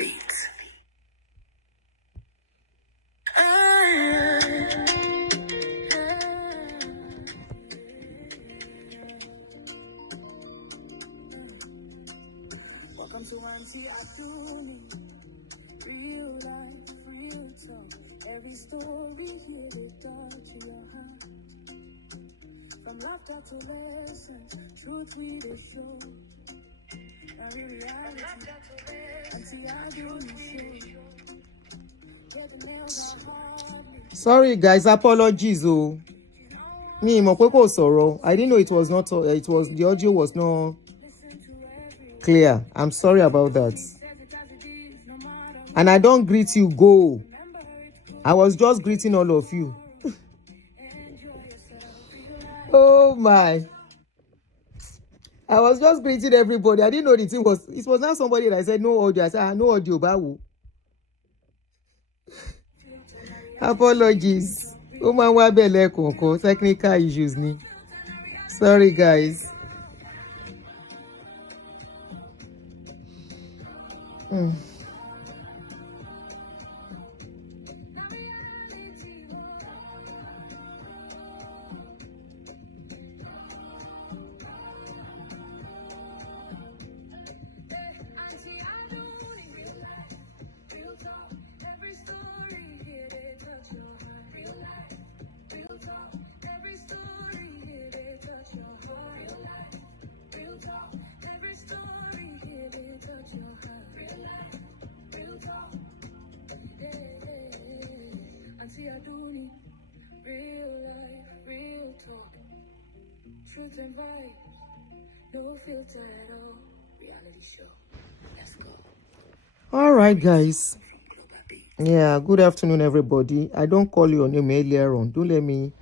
Welcome to Aunty Aduni. Real life, real talk. Every story here to touch your heart. From laughter to lessons, truth we dey show. A reality, Aunty Aduni show. Get the nails are hard. Sorry guys, apologies. Oh, me mo kò sọ̀rọ̀. I didn't know it was not. The audio was not clear. I'm sorry about that. And I don't greet you. Go. I was just greeting all of you. Oh my. I was just greeting everybody. I didn't know the thing was. It was not somebody that said no audio. I said no audio. Bawo. Apologies. Oh my, technical issues ni. Sorry guys. Aduni, real life, real talk, truth and vibe, no filter at all, reality show, let's go. All right, guys. Yeah, good afternoon, everybody. I don't call your name earlier on. Don't let me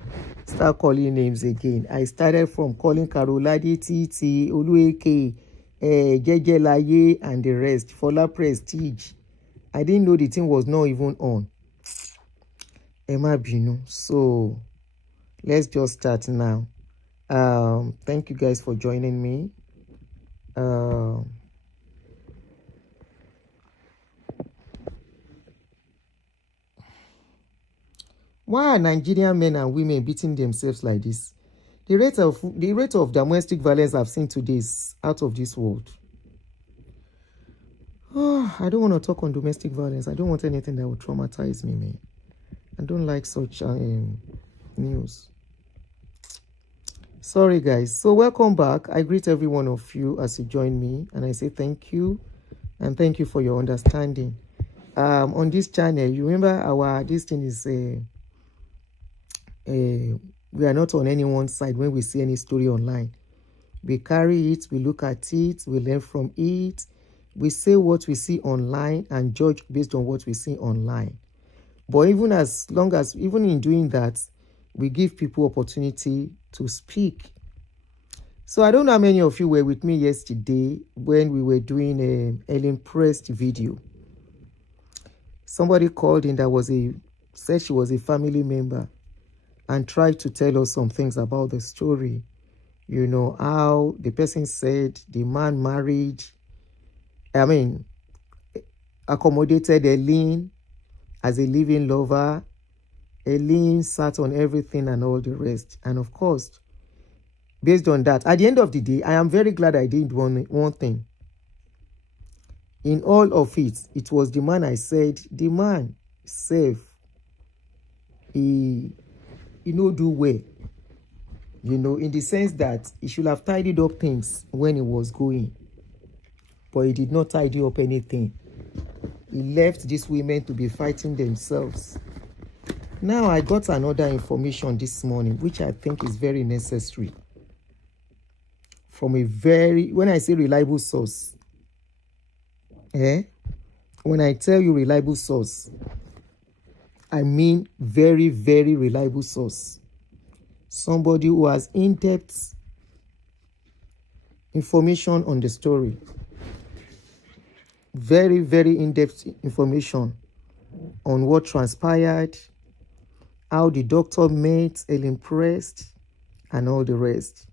start calling names again. I started from calling Karoladi, Titi, Olueke, Jeje Laye, and the rest. Fola Prestige. I didn't know the thing was not even on. Emma Bino. So let's just start now. Thank you guys for joining me. Why are Nigerian men and women beating themselves like this? The rate of domestic violence I've seen today is out of this world. Oh, I don't want to talk on domestic violence. I don't want anything that will traumatize me, man. I don't like such news. Sorry, guys. So welcome back. I greet every one of you as you join me, and I say thank you, and thank you for your understanding. On this channel, you remember this thing is we are not on anyone's side when we see any story online. We carry it, we look at it, we learn from it, we say what we see online and judge based on what we see online. But even in doing that, we give people opportunity to speak. So I don't know how many of you were with me yesterday when we were doing a Prest video. Somebody called in that said she was a family member and tried to tell us some things about the story. You know, how the person said the man accommodated Eileen as a living lover. Eileen sat on everything and all the rest. And of course, based on that, at the end of the day, I am very glad I did one thing. In all of it, it was the man I said, the man safe. He do well. You know, in the sense that he should have tidied up things when he was going. But he did not tidy up anything. He left these women to be fighting themselves. Now, I got another information this morning, which I think is very necessary. From when I say reliable source, when I tell you reliable source, I mean very, very reliable source. Somebody who has in-depth information on the story. Very, very in-depth information on what transpired, how the doctor met Ellen Prest, and all the rest.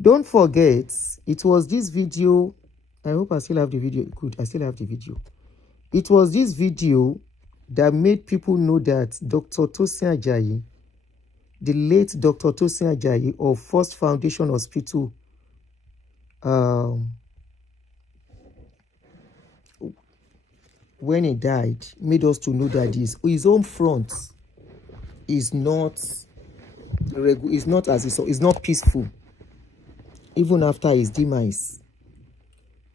Don't forget, it was this video I hope I still have the video. Good, I still have the video. It was this video that made people know that Dr. Tosin Ajayi, the late Dr. Tosin Ajayi of First Foundation Hospital, when he died, made us to know that his home front is not is not peaceful, even after his demise.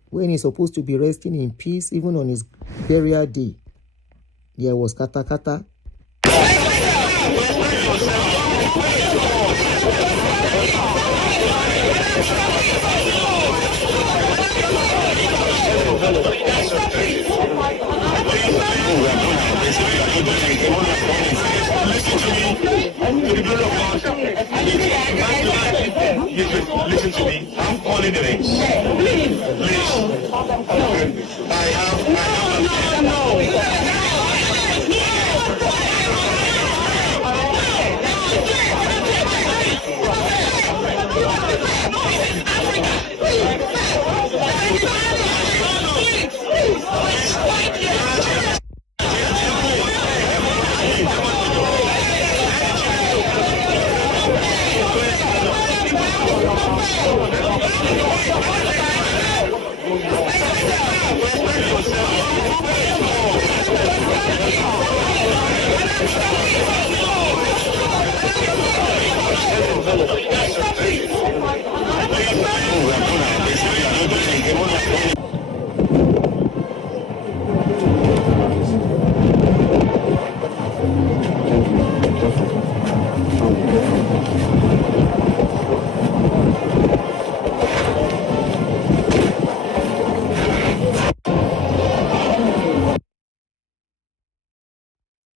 When he's supposed to be resting in peace, even on his burial day, there was kata kata. Listen to me. I'm calling the next. Please. I have.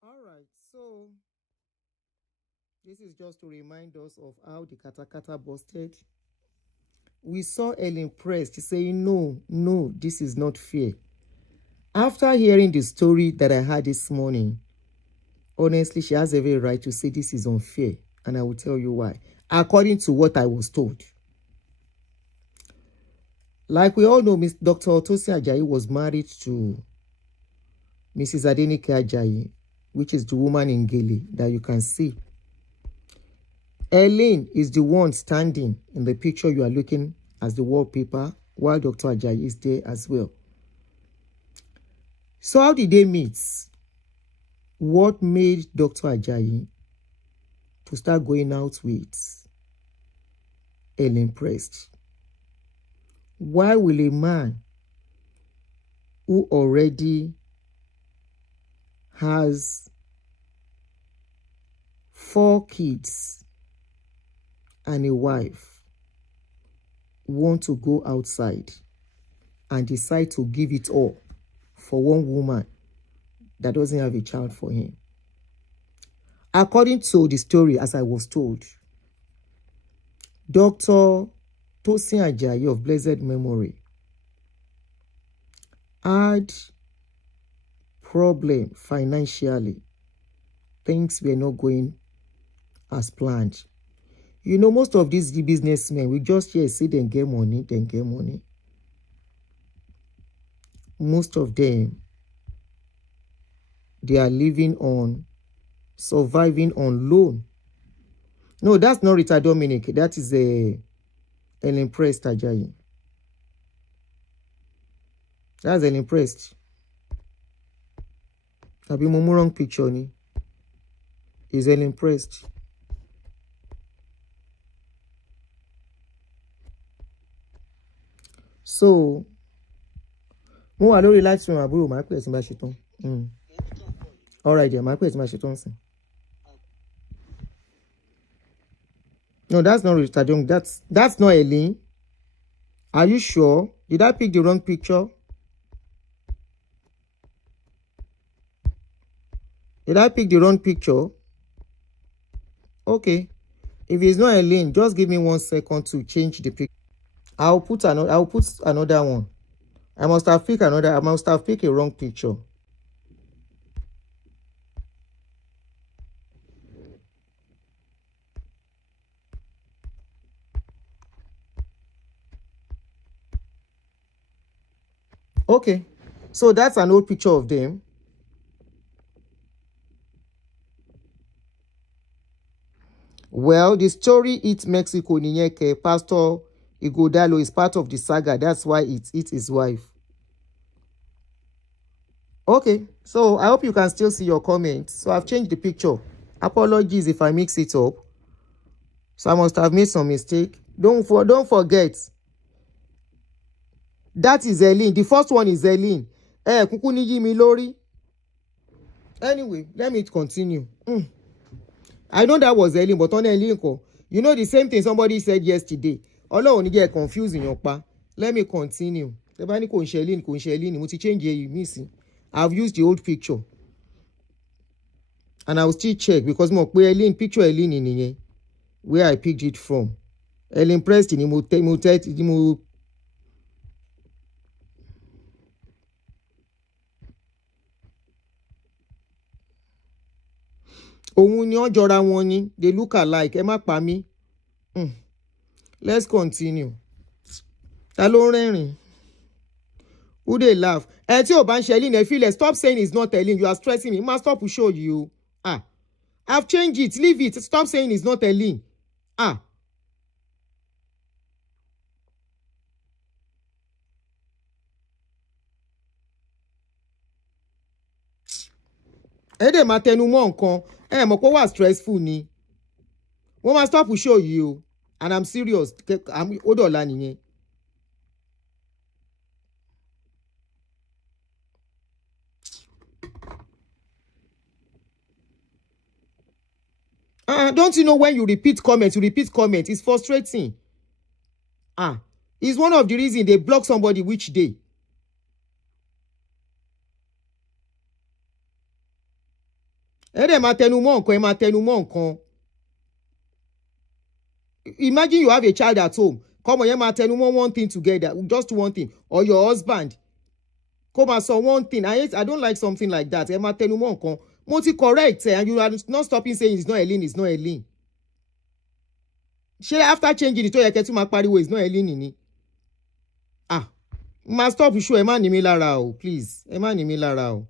Alright, so this is just to remind us of how the katakata busted. We saw Ellen Prest saying, no, this is not fair. After hearing the story that I had this morning, honestly, she has every right to say this is unfair. And I will tell you why. According to what I was told. Like we all know, Dr. Tosin Ajayi was married to Mrs. Aduni Ajayi, which is the woman in Gele that you can see. Ellen is the one standing in the picture you are looking as the wallpaper, while Dr. Ajayi is there as well. So how did they meet? What made Dr. Ajayi to start going out with Ellen Prest? Why will a man who already has 4 kids and a wife want to go outside and decide to give it all for one woman that doesn't have a child for him? According to the story, as I was told, Dr. Tosin Ajayi of blessed memory had problem financially. Things were not going as planned. You know, most of these businessmen, we just hear say they get money, then get money. Most of them, they are surviving on loan. No, that's not Rita Dominic. That is an impressed Ajayi. That's an impressed. Abi mo wrong picture ni. Is an impressed. So, mo wà lórí live stream àbúrò máa pè é tí n bá ṣe tán. Alright, yeah, máa pè é tí n bá ṣe tán sí. No, that's not Rita Jong. That's not Eileen. Are you sure? Did I pick the wrong picture? Did I pick the wrong picture? Okay. If it's not Eileen, just give me 1 second to change the picture. I'll put another one. I must have picked a wrong picture. Okay, so that's an old picture of them. Well, the story Eat Mexico Ninyeke, Pastor Igodalo is part of the saga. That's why it eats his wife. Okay, so I hope you can still see your comments. So I've changed the picture. Apologies if I mix it up. So I must have made some mistake. Don't forget. That is Eileen. The first one is Eileen. Kuku ni yí mi lórí. Anyway, let me continue. I know that was Eileen, but on Eileen, you know the same thing somebody said yesterday. Ọlọ́run ní get confusing your pa. Let me continue. Tẹ́ ní kò ń ṣe Eileen, mo ti change yìí mi sí. I've used the old picture. And I will still check because mo pe Eileen picture Eileen nìyẹn where I picked it from. Eileen Prest ni mo òun ni wọ́n jọra wọn ni, they look alike, ẹ má pa mí. Let's continue. Ta ló rẹ́rìn? Who dey laugh? Ẹ tí ò bá ń ṣe Eileen, ẹ feel, stop saying it's not Eileen, you are stressing me. Ma stop to show you. I've changed it, leave it, stop saying it's not Eileen. Ẹ dẹ̀ máa tẹnu mọ́ nǹkan, ẹ mọ̀ pé wà stressful ni. Wọ́n máa stop to show you. And I'm serious. Ó dọ̀la nìyẹn. Don't you know when you repeat comments, it's frustrating. It's one of the reasons they block somebody which day. Ẹ máa tẹnu mọ́ nǹkan, ẹ máa tẹnu mọ́ nǹkan. Imagine you have a child at home. Come on, you máa tẹnu mọ́ one thing together, just one thing, or your husband. Come on, so one thing. I don't like something like that. Ẹ máa tẹnu mọ́ nǹkan. Mo ti correct, and you are not stopping saying it's not Eileen, it's not Eileen. Ṣé after changing it, ó yẹ kẹ́ tún máa pariwo it's not Eileen ni? Ma stop show, ẹ má ní mi lára o, please. Ẹ má ní mi lára o.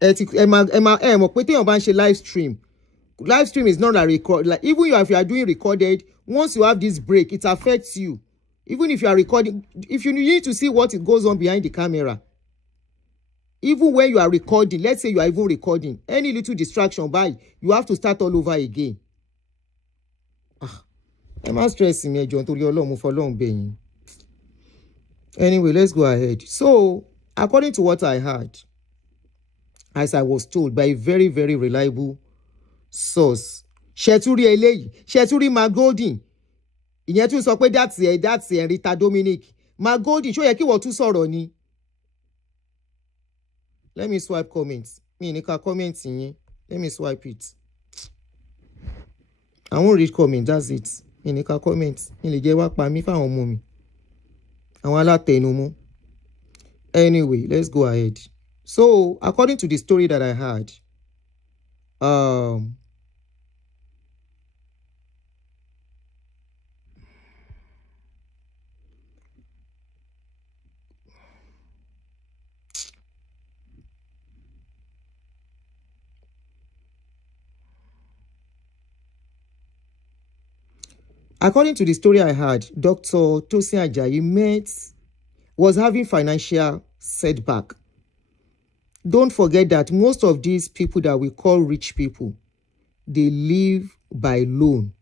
Ẹ mọ̀ pé téèyàn bá ń ṣe live stream is not a record. Like even if you are doing recorded, once you have this break, it affects you. Even if you are recording, if you need to see what it goes on behind the camera, even when you are recording, let's say you are even recording, any little distraction you have to start all over again. I'm not stressing me, John, to your long for long being. Anyway, let's go ahead. So, according to what I heard, as I was told by a very, very reliable source, Sheturi eléyìí, Sheturi Magodin, ìyẹn tún sọ pé that's Rita Dominic. Magodin, ṣó yẹ kí wọ́n tún sọ̀rọ̀ ni? Let me swipe comments. Mi ní ká comment yẹn. Let me swipe it. I won't read comments, that's it. Mi ní ká comment. Mi lè jẹ́ wá pa mí fáwọn ọmọ mi. Àwọn alátẹnumọ́. Anyway, let's go ahead. So, according to the story that I heard, Dr. Tosin Ajayi was having financial setback. Don't forget that most of these people that we call rich people, they live by loan.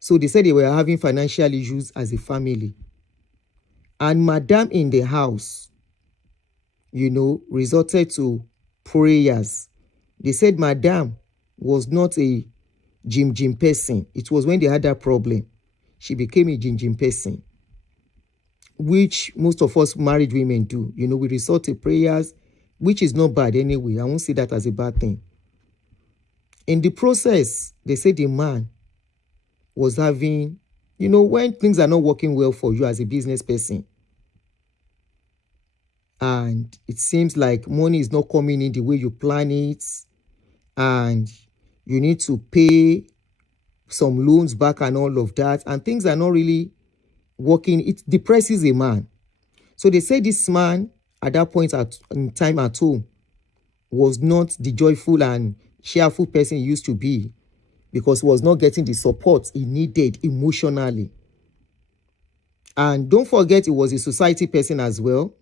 So they said they were having financial issues as a family. And Madam in the house, resorted to prayers. They said Madam was not a Jim person. It was when they had that problem, she became a Jim person, which most of us married women do. We resort to prayers, which is not bad anyway. I won't see that as a bad thing. In the process, they say the man was having, when things are not working well for you as a business person, and it seems like money is not coming in the way you plan it, and you need to pay some loans back and all of that, and things are not really working. It depresses a man. So they say this man at that point in time at home was not the joyful and cheerful person he used to be, because he was not getting the support he needed emotionally. And don't forget, he was a society person as well.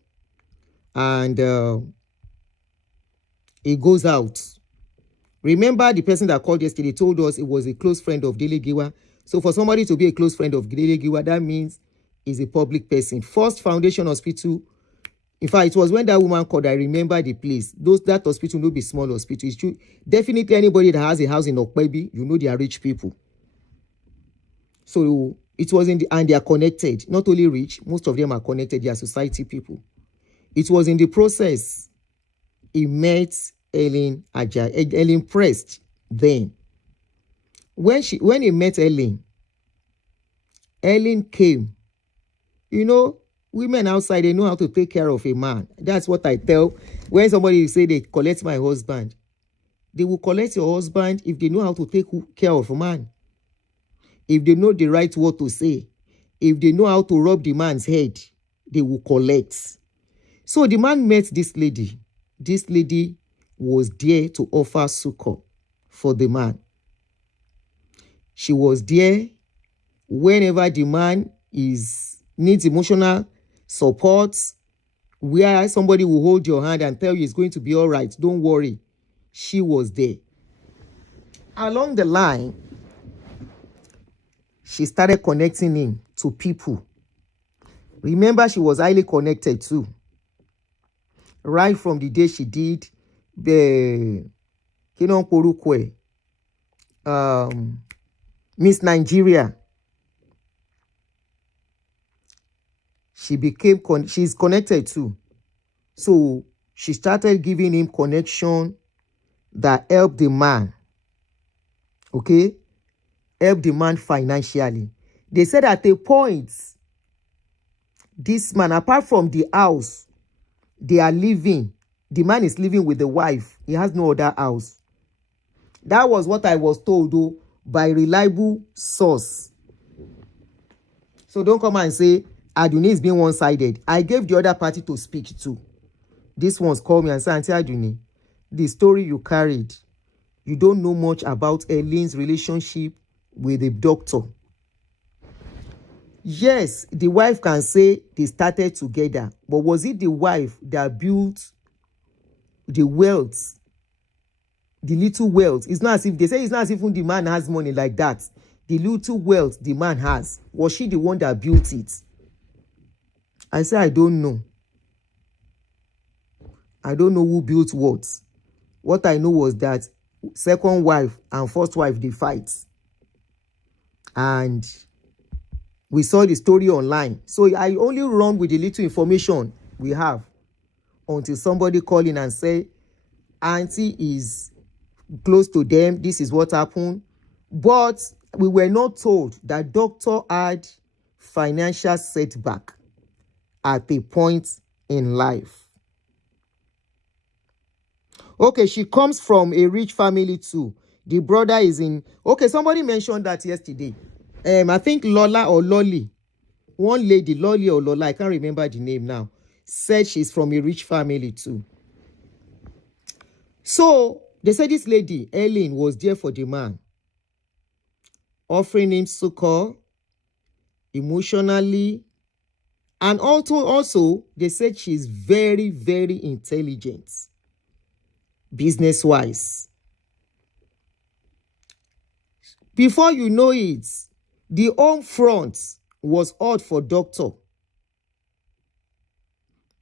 And he goes out. Remember, the person that called yesterday told us he was a close friend of Dele Giwa. So for somebody to be a close friend of Dele Giwa, that means he's a public person. First Foundation Hospital. In fact, it was when that woman called, I remember the place. That hospital will be small hospital. It's true. Definitely anybody that has a house in Okpebi, you know they are rich people. So it was and they are connected. Not only rich, most of them are connected. They are society people. It was in the process he met Helen Ajayi, Helen Prest then. When he met Helen came. You know, women outside, they know how to take care of a man. That's what I tell. When somebody say they collect my husband, they will collect your husband if they know how to take care of a man. If they know the right word to say, if they know how to rub the man's head, they will collect. So the man met this lady. This lady was there to offer succor for the man. She was there whenever the man needs emotional support, where somebody will hold your hand and tell you it's going to be all right. Don't worry. She was there. Along the line, she started connecting him to people. Remember, she was highly connected too. Right from the day she did the Miss Nigeria. She's connected too. So she started giving him connection that helped the man. Okay? Help the man financially. They said at a point, this man, apart from the house they are living, the man is living with the wife. He has no other house. That was what I was told, though, by reliable source. So don't come and say Aduni is being one-sided. I gave the other party to speak to. This one's called me and said, Aunty Aduni, the story you carried, you don't know much about Helen's relationship with the doctor. Yes, the wife can say they started together, but was it the wife that built the wealth, the little wealth? It's not as if they say it's not as if the man has money like that. The little wealth the man has, was she the one that built it? I say I don't know. I don't know who built what. What I know was that second wife and first wife, they fight. And we saw the story online. So I only run with the little information we have until somebody call in and say, Aunty is close to them. This is what happened. But we were not told that doctor had financial setback at a point in life. Okay, she comes from a rich family too. The brother is in... Okay, somebody mentioned that yesterday. I think Lola or Lolly. One lady, Lolly or Lola, I can't remember the name now, said she's from a rich family too. So, they said this lady, Helen, was there for the man, offering him succor emotionally. And also, they said she's very, very intelligent, business-wise. Before you know it, the home front was odd for doctor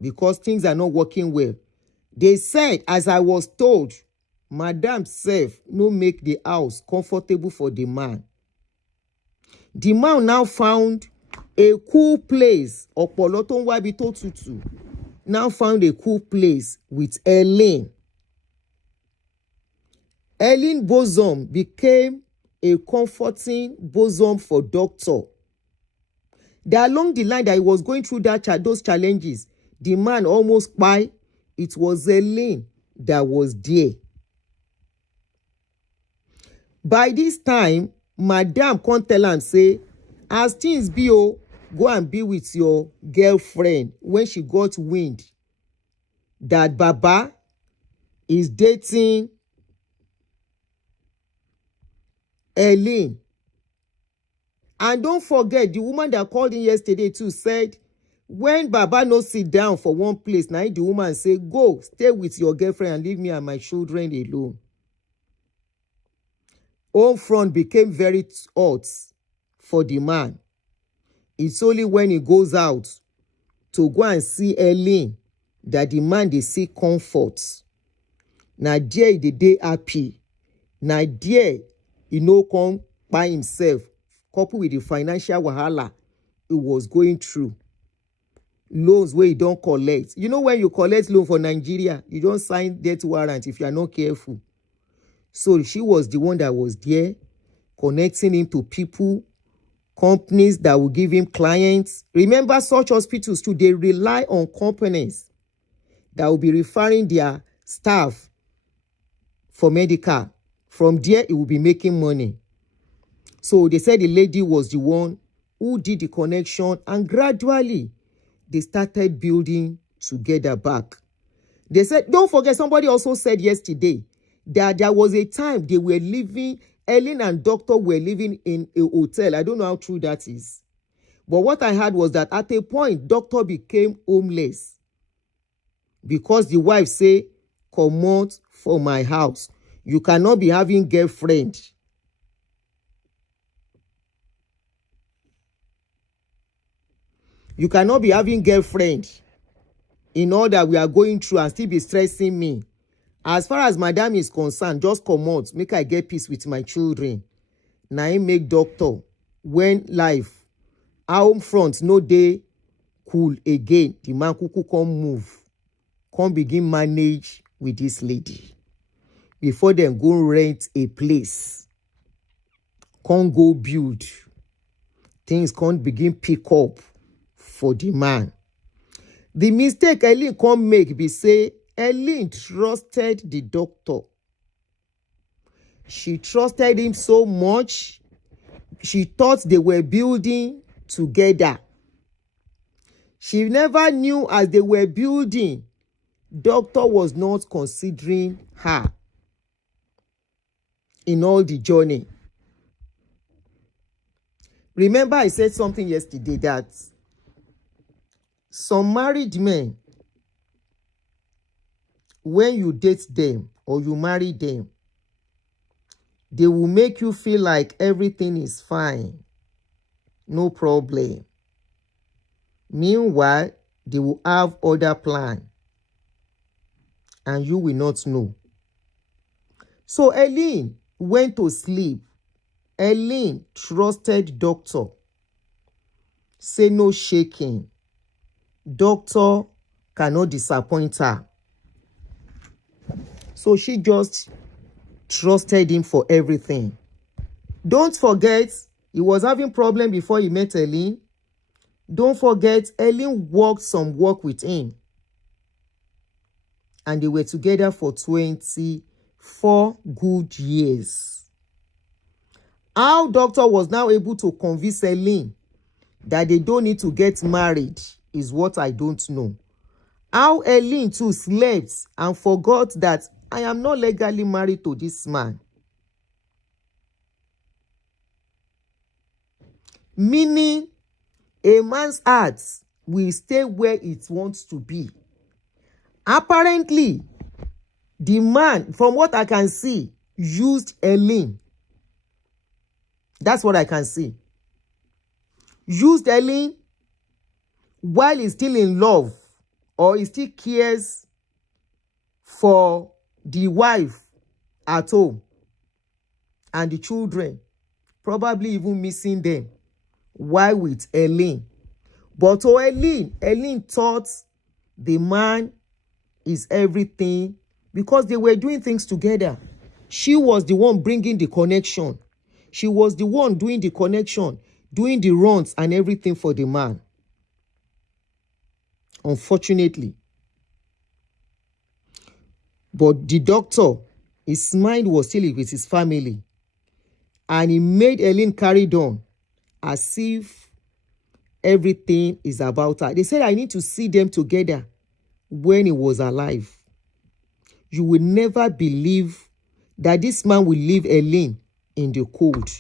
because things are not working well. They said, as I was told, Madam self no make the house comfortable for the man. The man now found a cool place. Opoloton wabito tutu. Now found a cool place with Helen. Helen bosom became a comforting bosom for doctor. That along the line that he was going through those challenges, the man almost died. It was Helen that was there. By this time, madam come tell am say as things be go and be with your girlfriend when she got wind that baba is dating Helen. And don't forget, the woman that called in yesterday too said when baba no sit down for one place, now the woman say go stay with your girlfriend and leave me and my children alone. Home front became very hot for the man. It's only when he goes out to go and see Helen that the man dey see comfort. Na there the day happy. Na there he no come by himself, coupled with the financial wahala he was going through. Loans where you don't collect. You know when you collect loan for Nigeria, you don't sign debt warrant if you are not careful. So she was the one that was there, connecting him to people, companies that will give him clients. Remember, such hospitals too, they rely on companies that will be referring their staff for medical. From there, it will be making money. So they said the lady was the one who did the connection, and gradually they started building together back. They said, don't forget, somebody also said yesterday that there was a time they were living, Helen and Doctor were living in a hotel. I don't know how true that is. But what I heard was that at a point, Doctor became homeless because the wife say, come out for my house. You cannot be having girlfriend. You cannot be having girlfriend in all that we are going through and still be stressing me. As far as madam is concerned, just come out, make I get peace with my children. Now I make doctor when life home front no dey cool again. The man kuku come move, come begin manage with this lady before them go rent a place, come go build. Things can't begin pick up for the man. The mistake Helen come make be say Helen trusted the doctor. She trusted him so much. She thought they were building together. She never knew as they were building, doctor was not considering her in all the journey. Remember I said something yesterday that some married men, when you date them or you marry them, they will make you feel like everything is fine, no problem. Meanwhile, they will have other plan and you will not know. So Helen went to sleep. Helen trusted doctor. Say no shaking. Doctor cannot disappoint her. So she just trusted him for everything. Don't forget, he was having problem before he met Helen. Don't forget, Helen worked some work with him. And they were together for 24 good years. How doctor was now able to convince Helen that they don't need to get married is what I don't know. How Helen too slept and forgot that I am not legally married to this man. Meaning, a man's heart will stay where it wants to be. Apparently, the man, from what I can see, used Helen. That's what I can see. Used Helen while he's still in love or he still cares for the wife at home and the children, probably even missing them while with Helen. But to Helen thought the man is everything because they were doing things together. She was the one bringing the connection. She was the one doing the connection, doing the runs and everything for the man. Unfortunately. But the doctor, his mind was still with his family. And he made Helen carried on as if everything is about her. They said, I need to see them together when he was alive. You will never believe that this man will leave Helen in the cold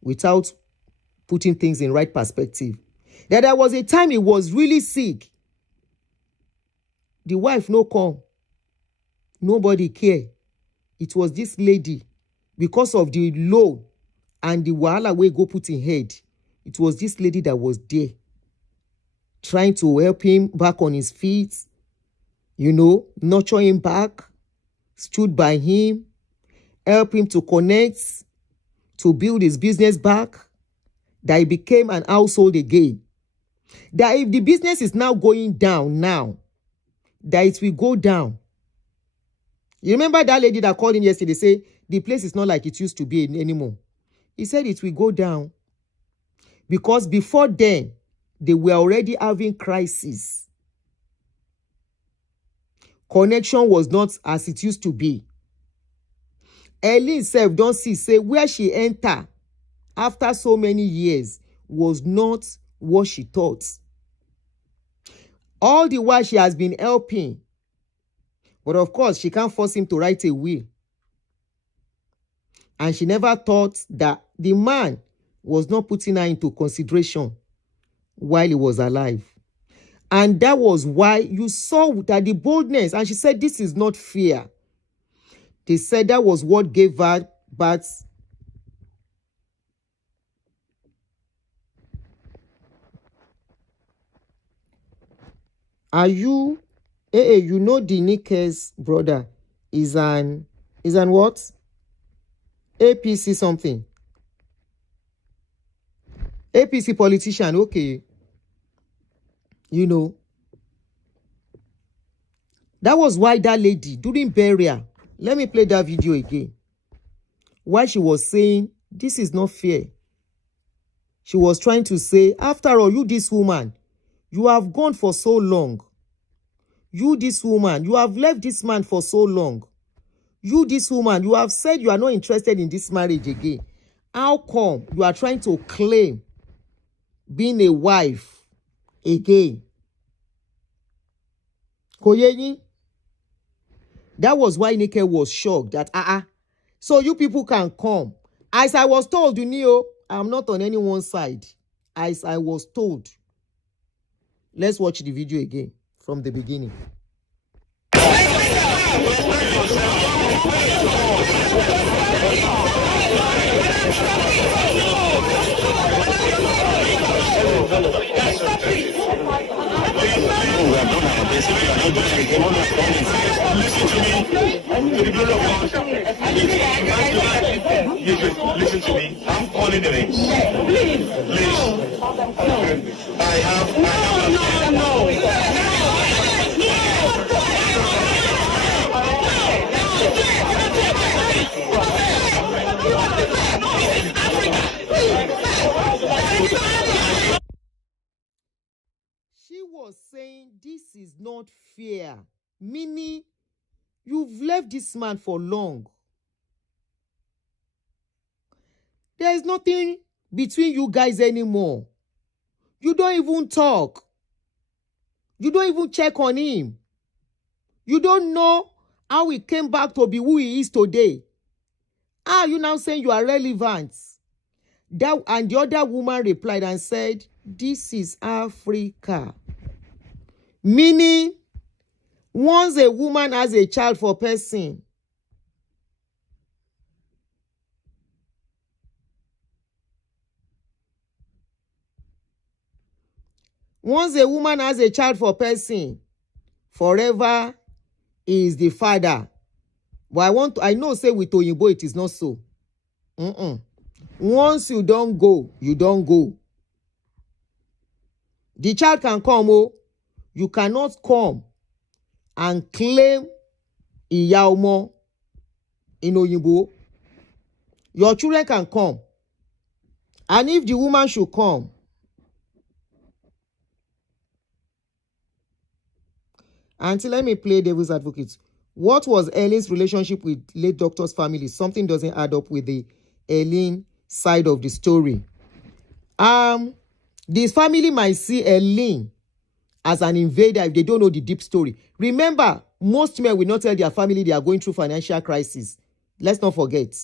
without putting things in right perspective. That there was a time he was really sick. The wife no come. Nobody care. It was this lady, because of the loan and the wahala wey go put in head, it was this lady that was there trying to help him back on his feet, nurture him back, stood by him, help him to connect, to build his business back, that he became an household again. That if the business is now going down now, that it will go down. You remember that lady that called him yesterday, say the place is not like it used to be anymore. He said it will go down. Because before then, they were already having crisis. Connection was not as it used to be. Helen self don't see, say where she enter after so many years was not what she thought. All the while she has been helping. But of course, she can't force him to write a will. And she never thought that the man was not putting her into consideration while he was alive. And that was why you saw that the boldness, and she said, this is not fear. They said that was what gave her birth. Are you, you know the Nike's brother is an what? APC something. APC politician, okay. That was why that lady, during burial, let me play that video again. Why she was saying, this is not fair. She was trying to say, after all, you this woman, you have gone for so long. You this woman, you have left this man for so long. You this woman, you have said you are not interested in this marriage again. How come you are trying to claim being a wife again? Koyeyi? That was why Nike was shocked that, so you people can come. As I was told, I'm not on anyone's side. As I was told. Let's watch the video again from the beginning. Listen to me. I'm calling the names. Please. I have. No. She was saying this is not fair, meaning you've left this man for long. There is nothing between you guys anymore. You don't even talk. You don't even check on him. You don't know how he came back to be who he is today. How are you now saying you are relevant? And the other woman replied and said, this is Africa. Meaning, once a woman has a child for person, forever is the father. But I know say with Oyinbo it is not so. Once you don't go, you don't go. The child can come, you cannot come and claim Iya Omo in Oyinbo. Your children can come. And if the woman should come, Aunty, let me play devil's advocate. What was Helen's relationship with late doctor's family? Something doesn't add up with the Helen side of the story. This family might see Helen as an invader if they don't know the deep story. Remember, most men will not tell their family they are going through financial crisis. Let's not forget.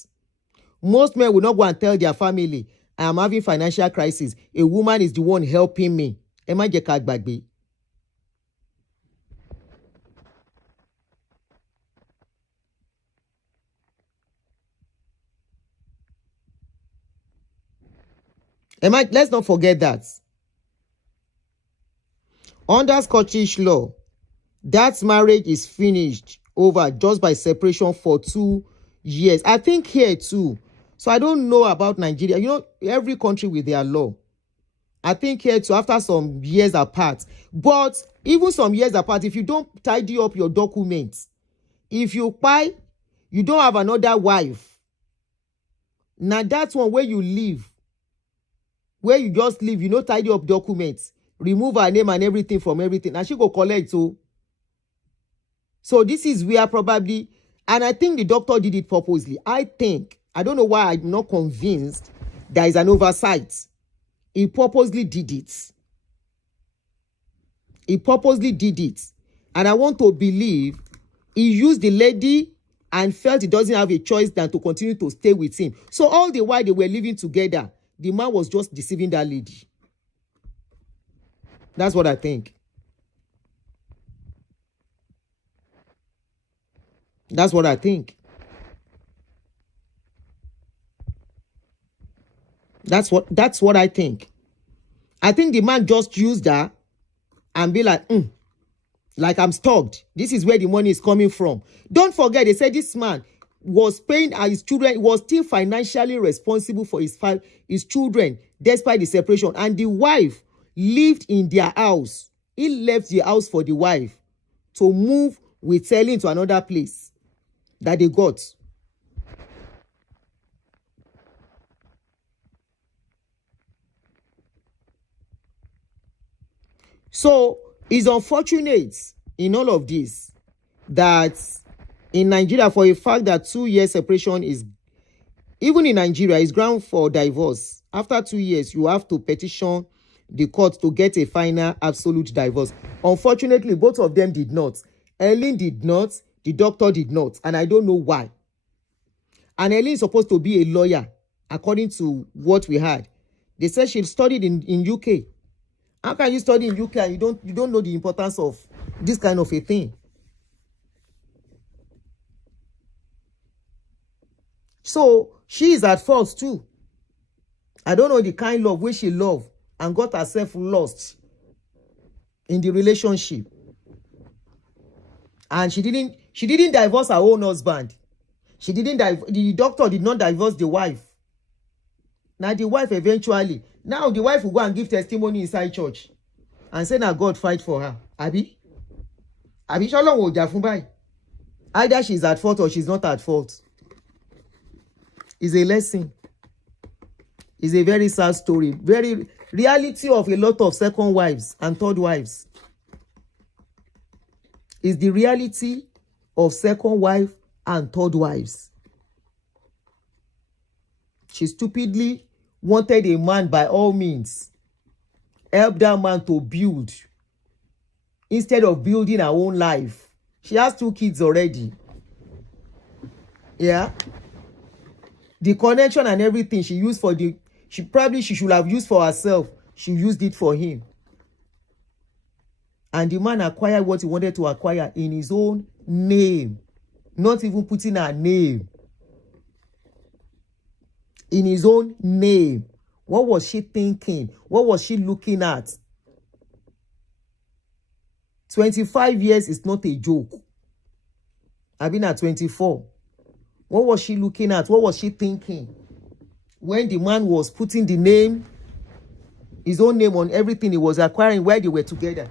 Most men will not go and tell their family, I am having financial crisis. A woman is the one helping me. Ẹ má jẹ́ ká gbàgbé. Let's not forget that. Under Scottish law, that marriage is finished over just by separation for 2 years. I think here too. So I don't know about Nigeria. You know, every country with their law. I think here too, after some years apart. But even some years apart, if you don't tidy up your documents, if you buy, you don't have another wife. Now that's one where you live. Where you just live, you know, tidy up documents, remove her name and everything from everything, and she go collect. So this is where probably, and I think the doctor did it purposely. I don't know why I'm not convinced there is an oversight. He purposely did it. He purposely did it. And I want to believe he used the lady and felt he doesn't have a choice than to continue to stay with him. So all the while they were living together, the man was just deceiving that lady. That's what I think. That's what I think. That's what I think. I think the man just used that and be like I'm stalked. This is where the money is coming from. Don't forget, they said this man was paying his children, was still financially responsible for his children despite the separation. And the wife lived in their house. He left the house for the wife to move with Helen to another place that they got. So it's unfortunate in all of this that in Nigeria, for a fact that 2 years separation is, even in Nigeria, is ground for divorce. After 2 years, you have to petition the court to get a final absolute divorce. Unfortunately, both of them did not. Helen did not, the doctor did not, and I don't know why. And Helen is supposed to be a lawyer, according to what we had. They said she studied in UK. How can you study in UK and you don't know the importance of this kind of a thing? So she is at fault too. I don't know the kind of way she loved and got herself lost in the relationship. And she didn't divorce her own husband. The doctor did not divorce the wife. Now the wife eventually, now the wife will go and give testimony inside church and say now God fight for her. Abi shalom wo ja fun bayi. Either she's at fault or she's not at fault. It's a lesson. It's a very sad story. Very reality of a lot of second wives and third wives. Is the reality of second wife and third wives. She stupidly wanted a man by all means. Help that man to build. Instead of building her own life. She has 2 kids already. Yeah. The connection and everything she used for she should have used for herself. She used it for him. And the man acquired what he wanted to acquire in his own name. Not even putting her name. In his own name. What was she thinking? What was she looking at? 25 years is not a joke. I've been at 24. What was she looking at? What was she thinking? When the man was putting the name, his own name on everything he was acquiring while they were together.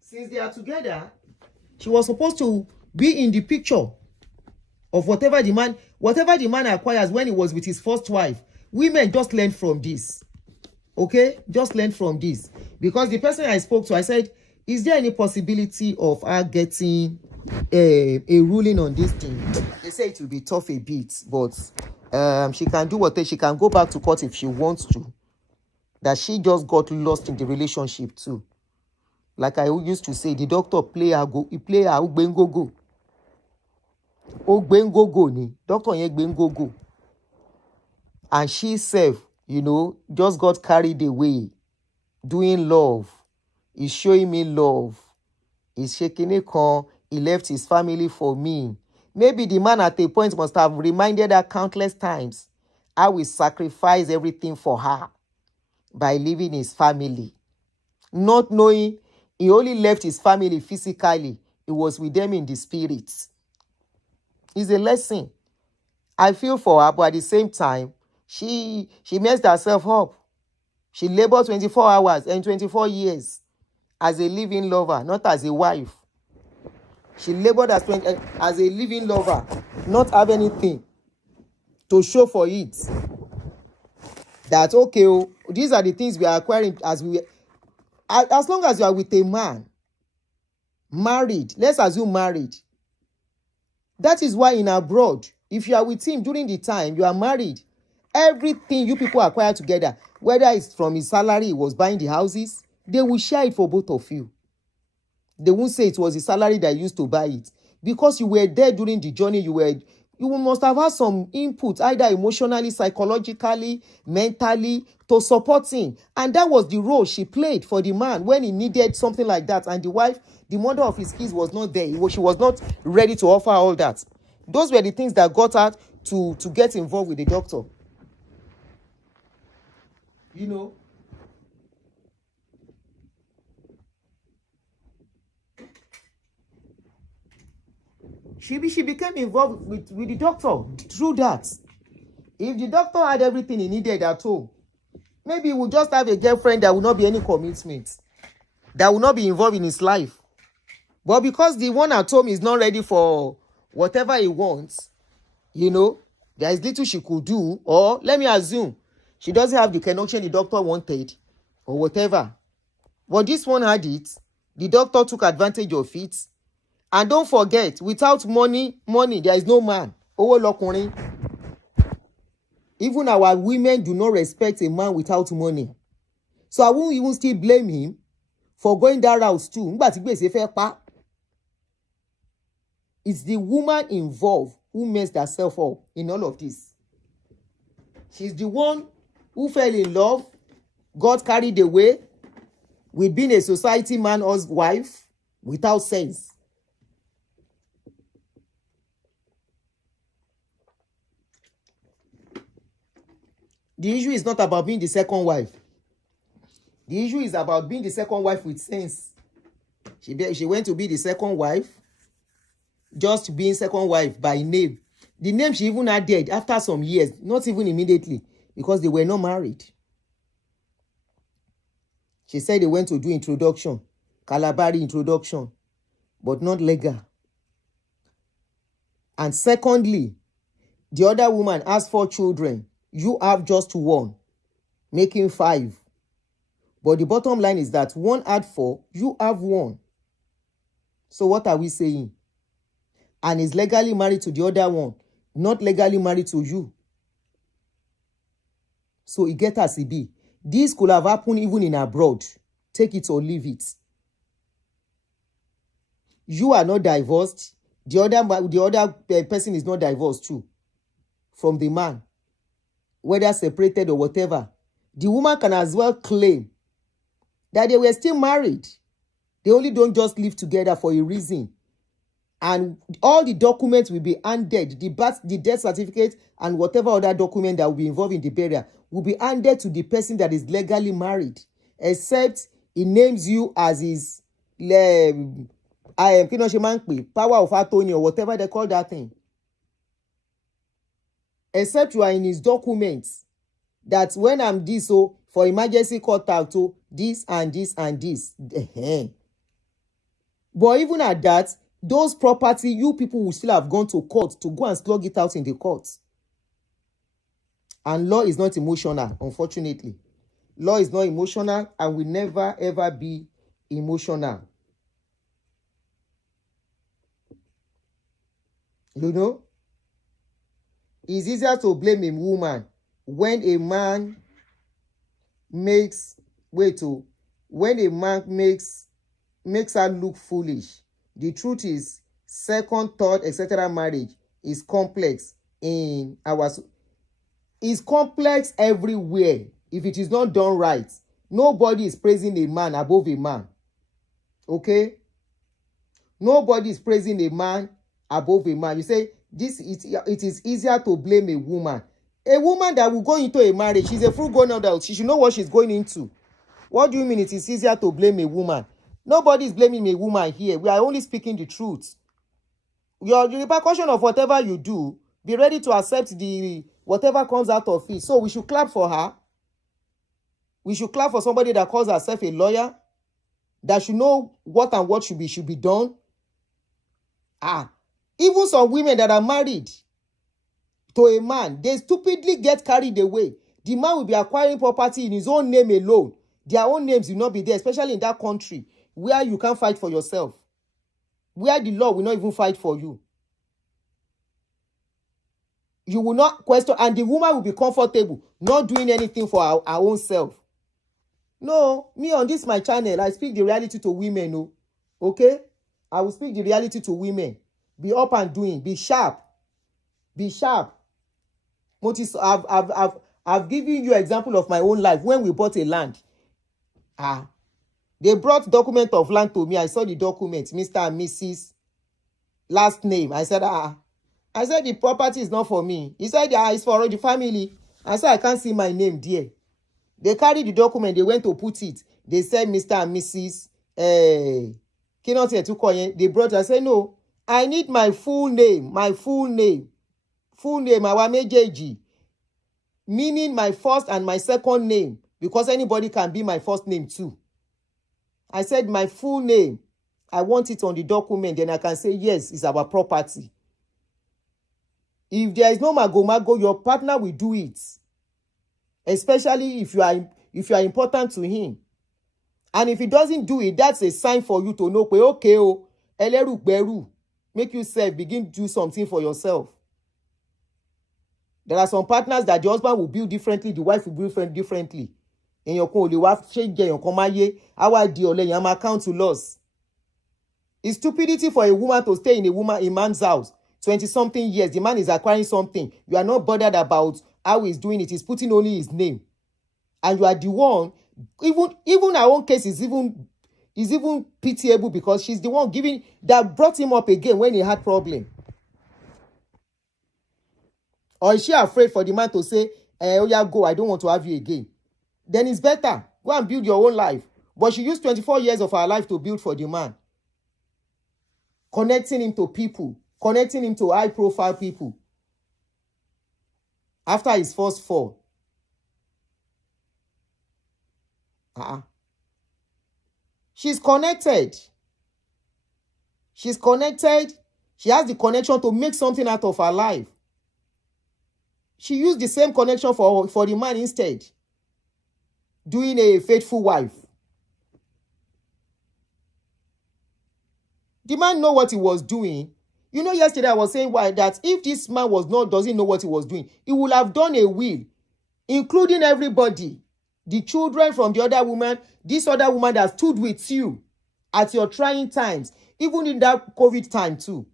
Since they are together, she was supposed to be in the picture of whatever the man acquires when he was with his first wife. Women just learn from this. Okay? Just learn from this. Because the person I spoke to, I said, is there any possibility of her getting a ruling on this thing? They say it will be tough a bit, but She can do what she can go back to court if she wants to. That she just got lost in the relationship too. Like I used to say, the doctor play her Ogbengogo. Ogbengogo ni. Doctor yen Ogbengogo. And she self, just got carried away. Doing love. He's showing me love. He's shaking it con. He left his family for me. Maybe the man at a point must have reminded her countless times how he sacrificed everything for her by leaving his family. Not knowing he only left his family physically, he was with them in the spirit. It's a lesson. I feel for her, but at the same time, she messed herself up. She labored 24 hours and 24 years as a living lover, not as a wife. She labored as a living lover, not have anything to show for it. That, okay, these are the things we are acquiring as long as you are with a man, married, let's assume married. That is why in abroad, if you are with him during the time you are married, everything you people acquire together, whether it's from his salary, he was buying the houses, they will share it for both of you. They won't say it was the salary that used to buy it. Because you were there during the journey, you must have had some input, either emotionally, psychologically, mentally, to support him. And that was the role she played for the man when he needed something like that. And the wife, the mother of his kids, was not there. She was not ready to offer all that. Those were the things that got her to get involved with the doctor. She became involved with the doctor through that. If the doctor had everything he needed at home, maybe he would just have a girlfriend that would not be any commitment, that would not be involved in his life. But because the one at home is not ready for whatever he wants, there is little she could do, or let me assume, she doesn't have the connection the doctor wanted, or whatever. But this one had it. The doctor took advantage of it. And don't forget, without money, there is no man. Even our women do not respect a man without money. So I won't even still blame him for going that route too. It's the woman involved who messed herself up in all of this. She's the one who fell in love, got carried away with being a society man's wife without sense. The issue is not about being the second wife. The issue is about being the second wife with sense. She went to be the second wife, just being second wife by name. The name she even added after some years, not even immediately, because they were not married. She said they went to do introduction, Calabari introduction, but not legal. And secondly, the other woman has 4 children. You have just 1, making 5. But the bottom line is that one had 4, you have 1. So what are we saying? And is legally married to the other one, not legally married to you. So it get as it be. This could have happened even in abroad. Take it or leave it. You are not divorced. The other person is not divorced too from the man, whether separated or whatever. The woman can as well claim that they were still married. They only don't just live together for a reason. And all the documents will be handed, the death certificate and whatever other document that will be involved in the burial will be handed to the person that is legally married, except he names you as his power of attorney or whatever they call that thing. Except you are in his documents that when I'm this, so for emergency court out to this and this and this. But even at that, those property, you people will still have gone to court to go and slug it out in the courts. And law is not emotional, unfortunately. Law is not emotional and will never ever be emotional. It's easier to blame a woman when a man makes her look foolish. The truth is, second, third, etc. marriage is complex is complex everywhere. If it is not done right, nobody is praising a man above a man. Okay? Nobody is praising a man above a man. You say it is easier to blame a woman. A woman that will go into a marriage, she's a full grown adult. She should know what she's going into. What do you mean it is easier to blame a woman? Nobody is blaming a woman here. We are only speaking the truth. The repercussion of whatever you do, be ready to accept whatever comes out of it. So we should clap for her. We should clap for somebody that calls herself a lawyer, that should know what and what should be done. Even some women that are married to a man, they stupidly get carried away. The man will be acquiring property in his own name alone. Their own names will not be there, especially in that country where you can't fight for yourself, where the law will not even fight for you. You will not question, and the woman will be comfortable not doing anything for her own self. No, me on this my channel, I speak the reality to women. No, okay? I will speak the reality to women. Be up and doing. Be sharp. Be sharp. I've given you an example of my own life. When we bought a land, they brought document of land to me. I saw the document, Mr. and Mrs. last name. I said, the property is not for me. He said, it's for the family. I said, I can't see my name there. They carried the document. They went to put it. They said, Mr. and Mrs. They brought it. I said, no, I need my full name. My full name. Full name, Awamejeji. Meaning my first and my second name. Because anybody can be my first name too. I said, my full name. I want it on the document. Then I can say, yes, it's our property. If there is no mago, your partner will do it. Especially if you are important to him. And if he doesn't do it, that's a sign for you to know, okay, eleru beru, make yourself begin to do something for yourself. There are some partners that the husband will build differently, the wife will build differently. In your call, the wife change your comaye, our deal, you account to loss. It's stupidity for a woman to stay in a man's house 20-something years. The man is acquiring something. You are not bothered about how he's doing it. He's putting only his name. And you are the one, even our own case is even pitiable because she's the one that brought him up again when he had problem. Or is she afraid for the man to say, oh yeah, go, I don't want to have you again? Then it's better. Go and build your own life. But she used 24 years of her life to build for the man. Connecting him to people. Connecting him to high-profile people. After his first fall. She's connected. She's connected. She has the connection to make something out of her life. She used the same connection for the man instead. Doing a faithful wife. The man know what he was doing. You know, yesterday I was saying that if this man doesn't know what he was doing, he would have done a will, including everybody. The children from the other woman, this other woman that stood with you at your trying times, even in that COVID time too.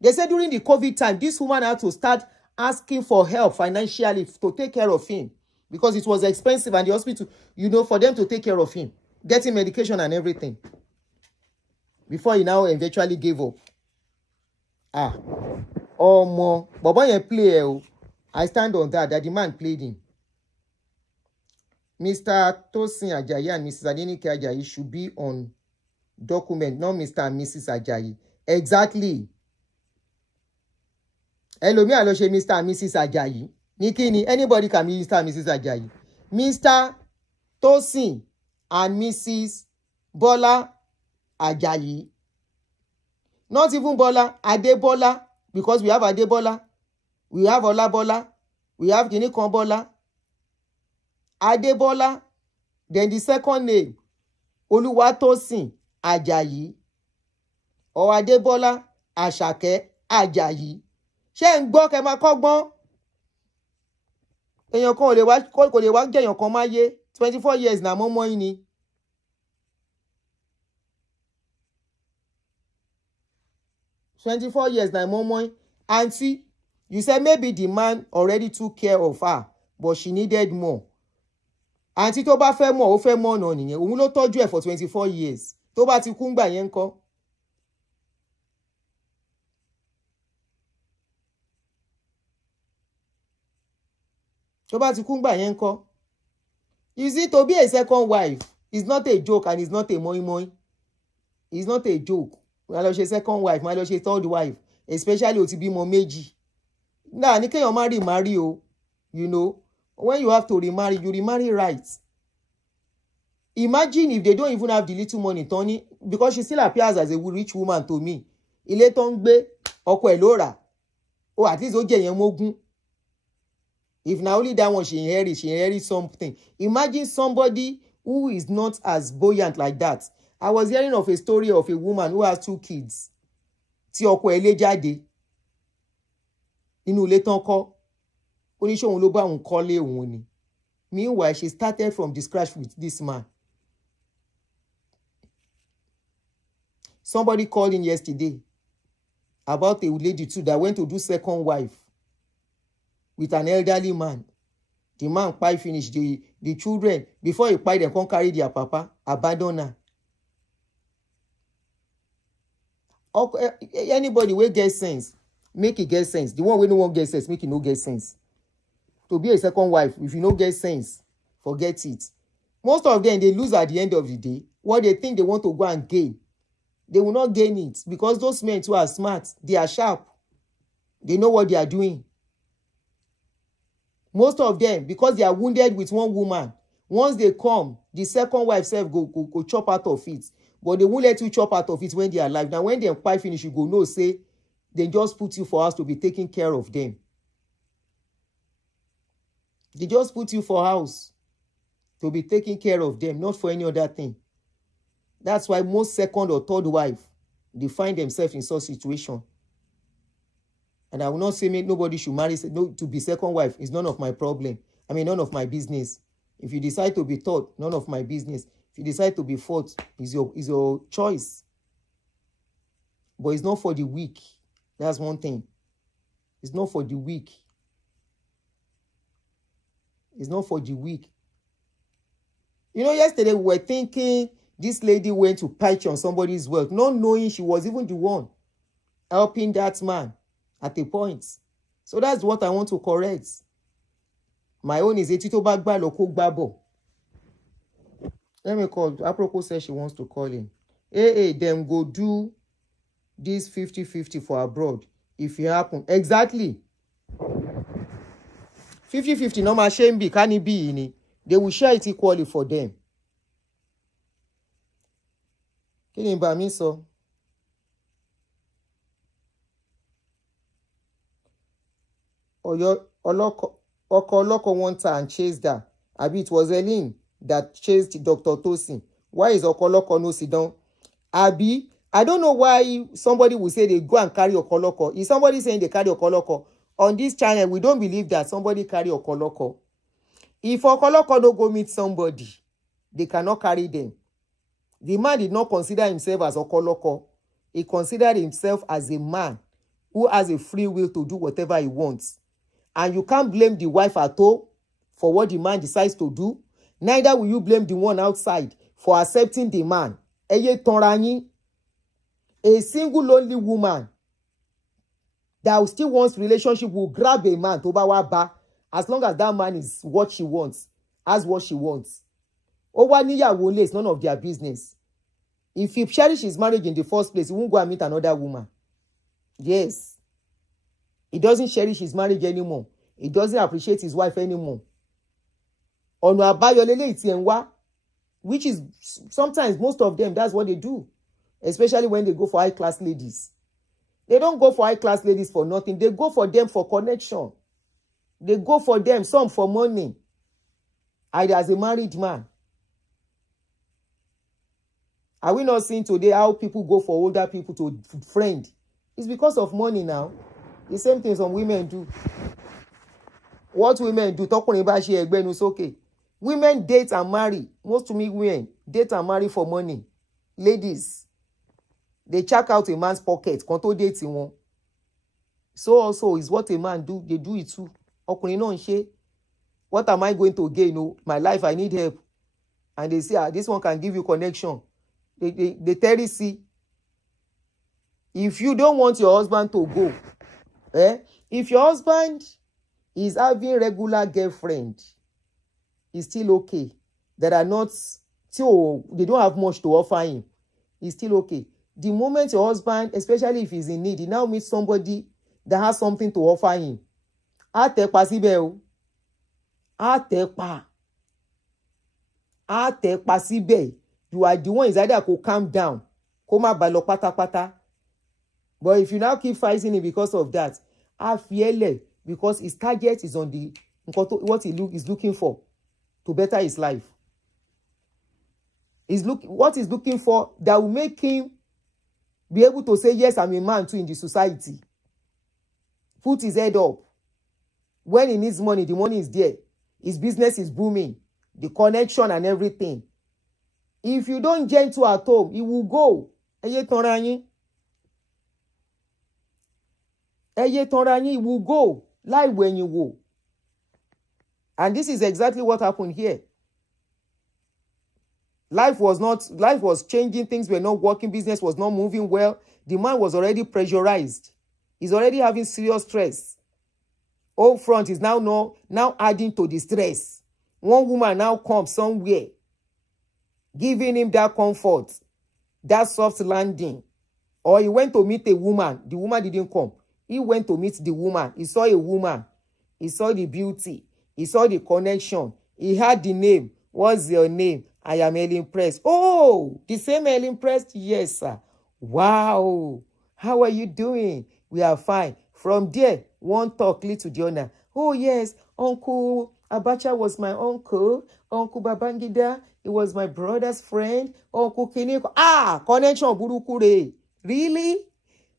They said during the COVID time, this woman had to start asking for help financially to take care of him because it was expensive and the hospital, for them to take care of him, getting medication and everything. Before he now eventually gave up. More. But when you play, I stand on that the man played him. Mr. Tosin Ajayi and Mrs. Aduni Ajayi should be on document, not Mr. and Mrs. Ajayi. Exactly. Hello, me allo Mr. and Mrs. Ajayi. Nikini, anybody can be Mr. and Mrs. Ajayi. Mr. Tosin and Mrs. Bola Ajayi. Not even Bola, Adebola, because we have Adebola, we have Olabola, we have Ginikon Bola. Adebola, then the second name, Oluwatosin Ajayi, or Adebola Asake Ajayi. Ṣé ń gbọ́ kẹ́ máa kọ́gbọ́n? èèyàn kan kò lè wá jẹ̀yàn kan máyé 24 years na mọ́mọ́ yín ni. $24 na mọ́mọ́ yín. Aunty, you said maybe the man already took care of her but she needed more. Aunty tó bá fẹ́ mọ̀ ó fẹ́ mọ̀ ọ̀nà nìyẹn, òun ló tọ́jú ẹ̀ for 24 years tó bá ti kú ńgbà yẹn ńkọ́. Tó bá ti kú ńgbà yẹn ńkọ́. You see, to be a second wife is not a joke and it's not a moi. It's not a joke. Máa lọ ṣe second wife, máa lọ ṣe third wife, especially ó ti bímọ méjì. Náà ní kéèyàn má remarry o, you know, when you have to remarry, you remarry right. Imagine if they don't even have the little money, Tony, because she still appears as a rich woman to me. Ilé tó ń gbé, ọkọ ẹ̀ ló rà. Oh, at least ó jẹ́ yẹn mógún. If na only that one she inherit something. Imagine somebody who is not as buoyant like that. I was hearing of a story of a woman who has 2 kids. Tí ọkọ ẹ̀ lé jáde. Inú ilé tán kọ́. Ó ní ṣé òun ló bá òun kọ́lé òun ni. Meanwhile, she started from the scratch with this man. Somebody called in yesterday about a lady too that went to do second wife with an elderly man. The man kpai finish, the children, before he kpai them, come carry their papa, abandon her. Anybody wey get sense, make it get sense. The one wey no wan get sense, make it no get sense. To be a second wife, if you no get sense, forget it. Most of them, they lose at the end of the day. What they think they want to go and gain, they will not gain it because those men too are smart. They are sharp. They know what they are doing. Most of them, because they are wounded with one woman, once they come, the second wife self go chop out of it. But they won't let you chop out of it when they are alive. Now, when they quite finish, you go no say, they just put you for house to be taking care of them. They just put you for house to be taking care of them, not for any other thing. That's why most second or third wife, they find themselves in such situation. And I will not say nobody should marry to be second wife. It's none of my problem. I mean, none of my business. If you decide to be third, none of my business. If you decide to be fourth, is your choice. But it's not for the weak. That's one thing. It's not for the weak. It's not for the weak. You know, yesterday we were thinking this lady went to patch on somebody's wealth, not knowing she was even the one helping that man at a point. So that's what I want to correct. My own is Etito Bagba Loko Babo. Let me call. Aproko says she wants to call in. Hey, them go do this 50-50 for abroad. If it happen. Exactly. 50-50, no shame be, can it be in it? They will share it equally for them. Can you buy me so? Or your Oloko want her and chased her. Abi it was Helen that chased Dr. Tosin. Why is Okoloko no sit down? Abi, I don't know why somebody will say they go and carry Okoloko. Is somebody saying they carry Okoloko? On this channel, we don't believe that somebody carry Okoloko. If Okoloko don't go meet somebody, they cannot carry them. The man did not consider himself as Okoloko. He considered himself as a man who has a free will to do whatever he wants. And you can't blame the wife at all for what the man decides to do. Neither will you blame the one outside for accepting the man. Eye Tonranyi, a single lonely woman that still wants relationship will grab a man to ba as long as that man is what she wants, as what she wants. Owa níyàwó lè, it's none of their business. If he cherishes his marriage in the first place, he won't go and meet another woman. Yes. He doesn't cherish his marriage anymore. He doesn't appreciate his wife anymore. Ọ̀nà àbáyọ lélẹ́yìí tí ẹ̀ ń wá, which is sometimes most of them, that's what they do. Especially when they go for high-class ladies. They don't go for high-class ladies for nothing. They go for them for connection. They go for them, some for money. Either as a married man. Are we not seeing today how people go for older people to friend? It's because of money now. The same thing some women do. What women do, tọkùnrin bá ṣe ẹgbẹ́nu sókè. Women date and marry. Most to me, women date and marry for money. Ladies, they check out a man's pocket. Kan tó date wọn. So also is what a man do. They do it too. Ọkùnrin náà ń ṣe. What am I going to gain? No, my life, I need help. And they say, this one can give you connection. They tell you, see, if you don't want your husband to go, if your husband is having regular girlfriend, it's still okay. That are not, still, they don't have much to offer him. It's still okay. The moment your husband, especially if he's in need, he now meets somebody that has something to offer him. Atepa síbẹ̀ o. Atepa síbẹ̀. You are the one is either to calm down, kó má bá lọ pátápátá. But if you now keep fighting him because of that, fearless, because his target is on the what he is looking for to better his life. What he's looking for that will make him be able to say, yes, I'm a man too in the society. Put his head up. When he needs money, the money is there. His business is booming. The connection and everything. If you don't gentle at home, he will go. Eye tanra yín. He will go. Like when you go. And this is exactly what happened here. Life was changing. Things were not working. Business was not moving well. The man was already pressurized. He's already having serious stress. Home front is now adding to the stress. One woman now comes somewhere, giving him that comfort, that soft landing. Or he went to meet a woman. The woman didn't come. He went to meet the woman. He saw a woman. He saw the beauty. He saw the connection. He had the name. What's your name? I am Helen Prest. Oh, the same Helen Prest? Yes, sir. Wow. How are you doing? We are fine. From there, one talk lead to the other. Oh, yes, Uncle Abacha was my uncle. Uncle Babangida, he was my brother's friend. Uncle Kiniko. Connection burukure. Really?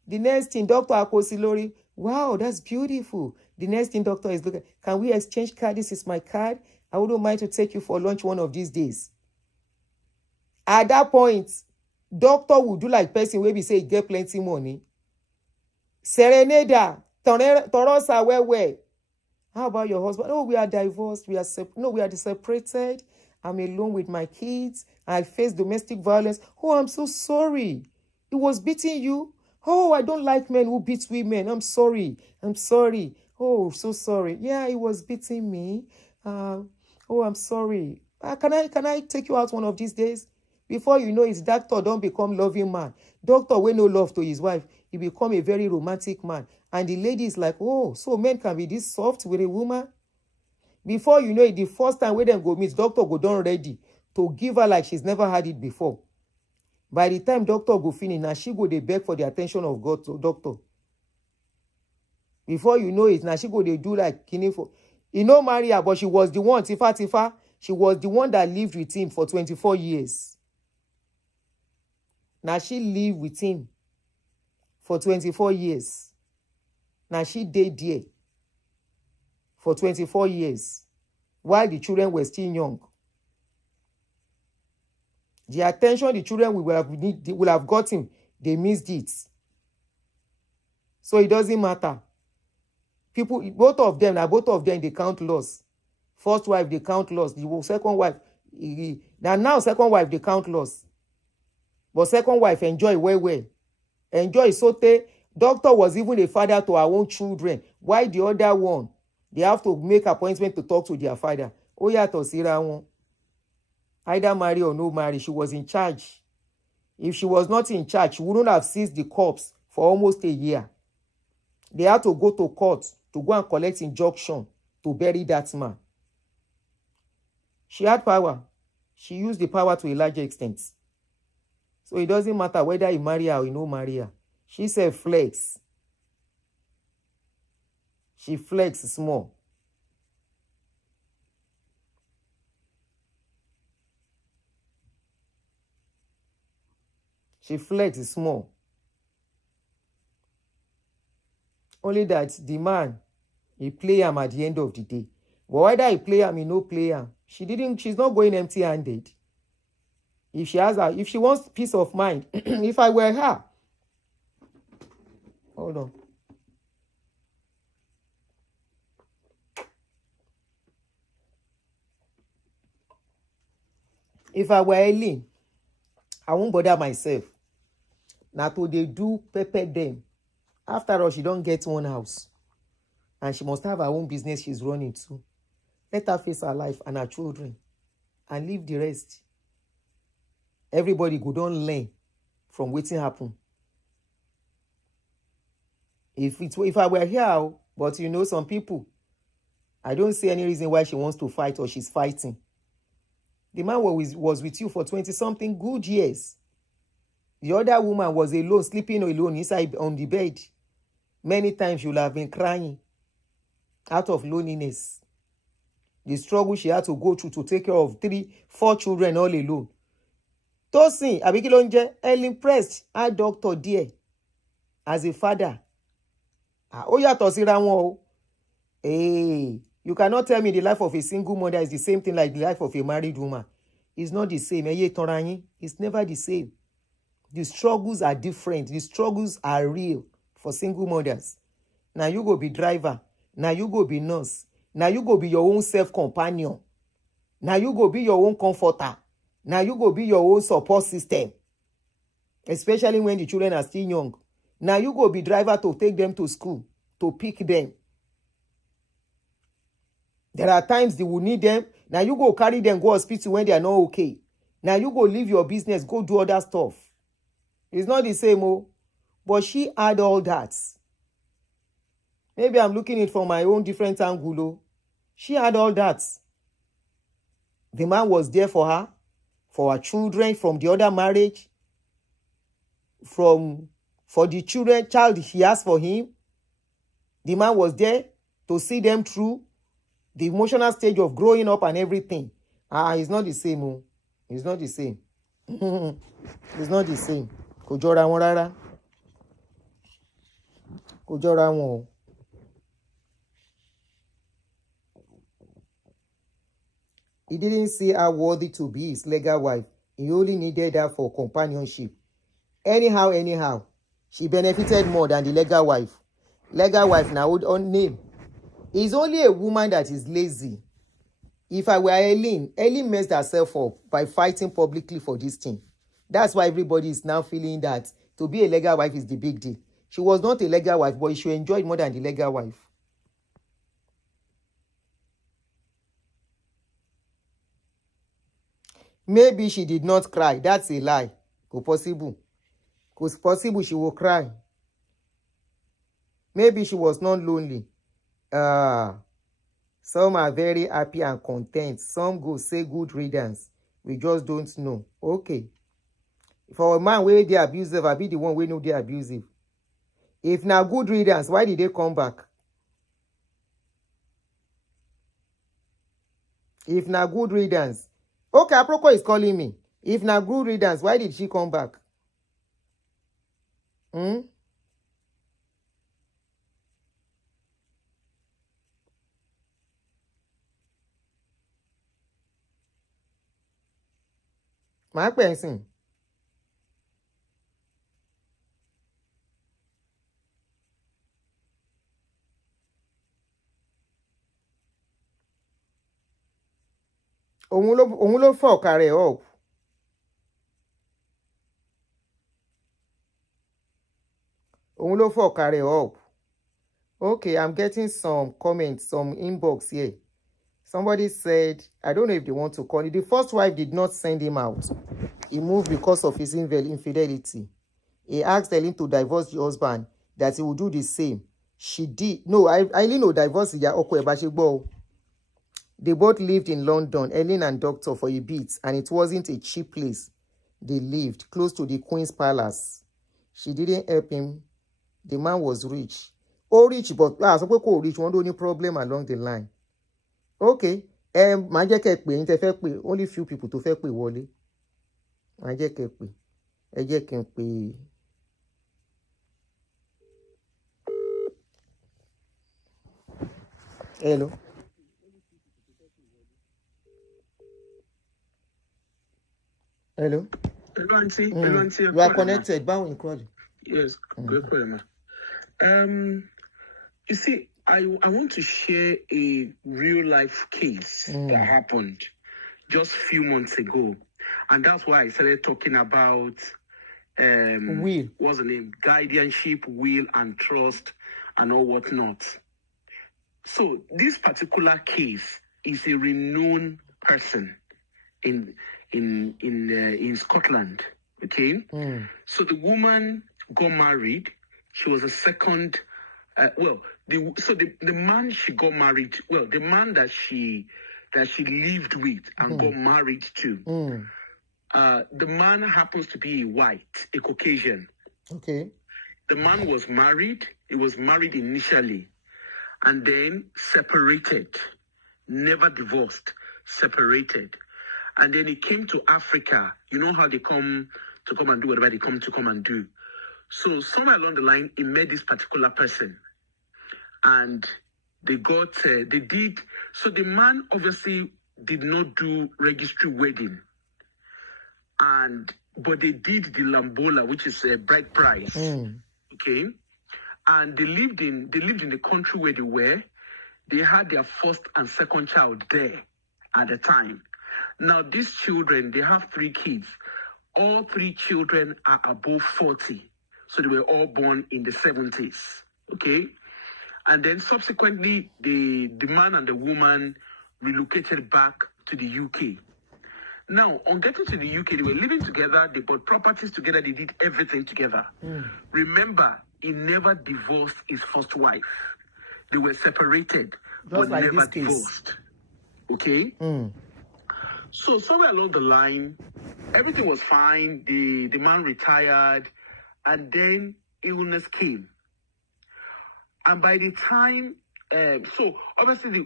The next thing, Dr. Akosilori. Wow, that's beautiful. The next thing, doctor is looking. Can we exchange card? This is my card. I wouldn't mind to take you for lunch one of these days. At that point, doctor would do like person where we say he get plenty money. Serenada, Torosa, where? How about your husband? Oh, we are divorced. We are separated. I'm alone with my kids. I face domestic violence. Oh, I'm so sorry. He was beating you. Oh, I don't like men who beat women. I'm sorry. Oh, so sorry. Yeah, he was beating me. Oh, I'm sorry. Can I take you out one of these days? Before you know, his doctor don't become loving man. Doctor will no love to his wife. He become a very romantic man. And the lady is like, oh, so men can be this soft with a woman? Before you know it, the first time when them go meet, doctor go done ready to give her like she's never had it before. By the time doctor go finish, now she go dey beg for the attention of God to doctor. Before you know it, now she go dey do like kini for. He no marry her, but she was the one, Tifa. She was the one that lived with him for 24 years. Now she lived with him for 24 years. Now she stayed there for 24 years while the children were still young. The attention the children will have gotten, they missed it. So it doesn't matter. Both of them, they count loss. First wife, they count loss. The second wife, now second wife, they count loss. But second wife enjoy well. Enjoy sote. Doctor was even a father to her own children. Why the other one? They have to make appointment to talk to their father. Oh yeah, to see one. Either marry or no marry, she was in charge. If she was not in charge, she wouldn't have seized the corpse for almost a year. They had to go to court to go and collect injunction to bury that man. She had power. She used the power to a large extent. So it doesn't matter whether he marry her or he no marry her. She said flex. She flex small. She flex small. Only that the man, He play am at the end of the day. But whether he play am, he no play am. She's not going empty-handed. If she wants peace of mind, if I were her, hold on. If I were Eileen, I won't bother myself. Now to they do pepper them. After all, she don't get one house. And she must have her own business she's running too. Let her face her life and her children. And leave the rest. Everybody go don't learn from waiting happen. If I were here, but you know some people, I don't see any reason why she wants to fight or she's fighting. The man was with you for 20-something good years. The other woman was alone, sleeping alone inside on the bed. Many times she would have been crying out of loneliness. The struggle she had to go through to take care of 3-4 children all alone. Tosin Abikilonje, Helen Prest, our doctor there, as a father. Oh yeah, Tosira won. Hey, you cannot tell me the life of a single mother is the same thing like the life of a married woman. It's not the same. It's never the same. The struggles are different. The struggles are real for single mothers. Now you go be driver. Now you go be nurse. Now you go be your own self-companion. Now you go be your own comforter. Now you go be your own support system. Especially when the children are still young. Now you go be driver to take them to school, to pick them. There are times they will need them. Now you go carry them, go hospital when they are not okay. Now you go leave your business, go do other stuff. It's not the same, oh. But she had all that. Maybe I'm looking at it from my own different angle, oh. She had all that. The man was there for her, for her children from the other marriage, for the child he has for him. The man was there to see them through the emotional stage of growing up and everything. It's not the same. Oh. It's not the same. It's not the same. Kò jọra wọn rárá. Kò jọra wọn o. He didn't see her worthy to be his legal wife. He only needed her for companionship. Anyhow, she benefited more than the legal wife. Legal wife now on name. It's only a woman that is lazy. If I were Eileen messed herself up by fighting publicly for this thing. That's why everybody is now feeling that to be a legal wife is the big deal. She was not a legal wife, but she enjoyed more than the legal wife. Maybe she did not cry. That's a lie. It's possible. It's possible she will cry. Maybe she was not lonely. Some are very happy and content. Some go say good riddance. We just don't know. Okay. For a man where they abusive, I be the one we know they abusive. If now good riddance, why did they come back? If now good riddance. Okay, Aproko is calling me. If now good riddance, why did she come back? My person. Òun ló fọ́ ọ̀kà rẹ̀ up. Òun ló fọ́ ọ̀kà rẹ̀ up. Okay, I'm getting some comments, some inbox here. Somebody said, I don't know if they want to call it. The first wife did not send him out. He moved because of his infidelity. He asked Eileen to divorce the husband, that he would do the same. She did. No, Eileen no divorce the. They both lived in London, Eileen and Doctor, for a bit, and it wasn't a cheap place. They lived close to the Queen's Palace. She didn't help him. The man was rich. Oh, rich, but rich, one only problem along the line. Okay. Only few people to fẹ́ pè wọlé. Má jẹ́ kẹ́ pè. Ẹ jẹ́ kí n pè. Hello. Hello. Hello, Aunty. Hello, Aunty. You are connected. Bow in quality. Yes, good question. You see, I want to share a real life case that happened just a few months ago, and that's why I started talking about will. What's the name? Guardianship, will, and trust, and all whatnot. So this particular case is a renowned person in Scotland. Okay, so the woman got married. She was a second. The man she got married. Well, the man that she lived with and got married to. The man happens to be white, a Caucasian. Okay. The man was married. He was married initially, and then separated. Never divorced. Separated. And then he came to Africa. You know how they come and do whatever they come and do. So somewhere along the line, he met this particular person. And they did. So the man obviously did not do registry wedding. But they did the Lambola, which is a bride price. Okay. And they lived in the country where they were. They had their first and second child there at the time. Now, these children, they have 3 kids. All 3 children are above 40. So they were all born in the 70s. Okay? And then subsequently, the man and the woman relocated back to the UK. Now, on getting to the UK, they were living together. They bought properties together. They did everything together. Remember, he never divorced his first wife. They were separated, but like never divorced. Okay? So somewhere along the line, everything was fine. The man retired, and then illness came. And by the time, so obviously,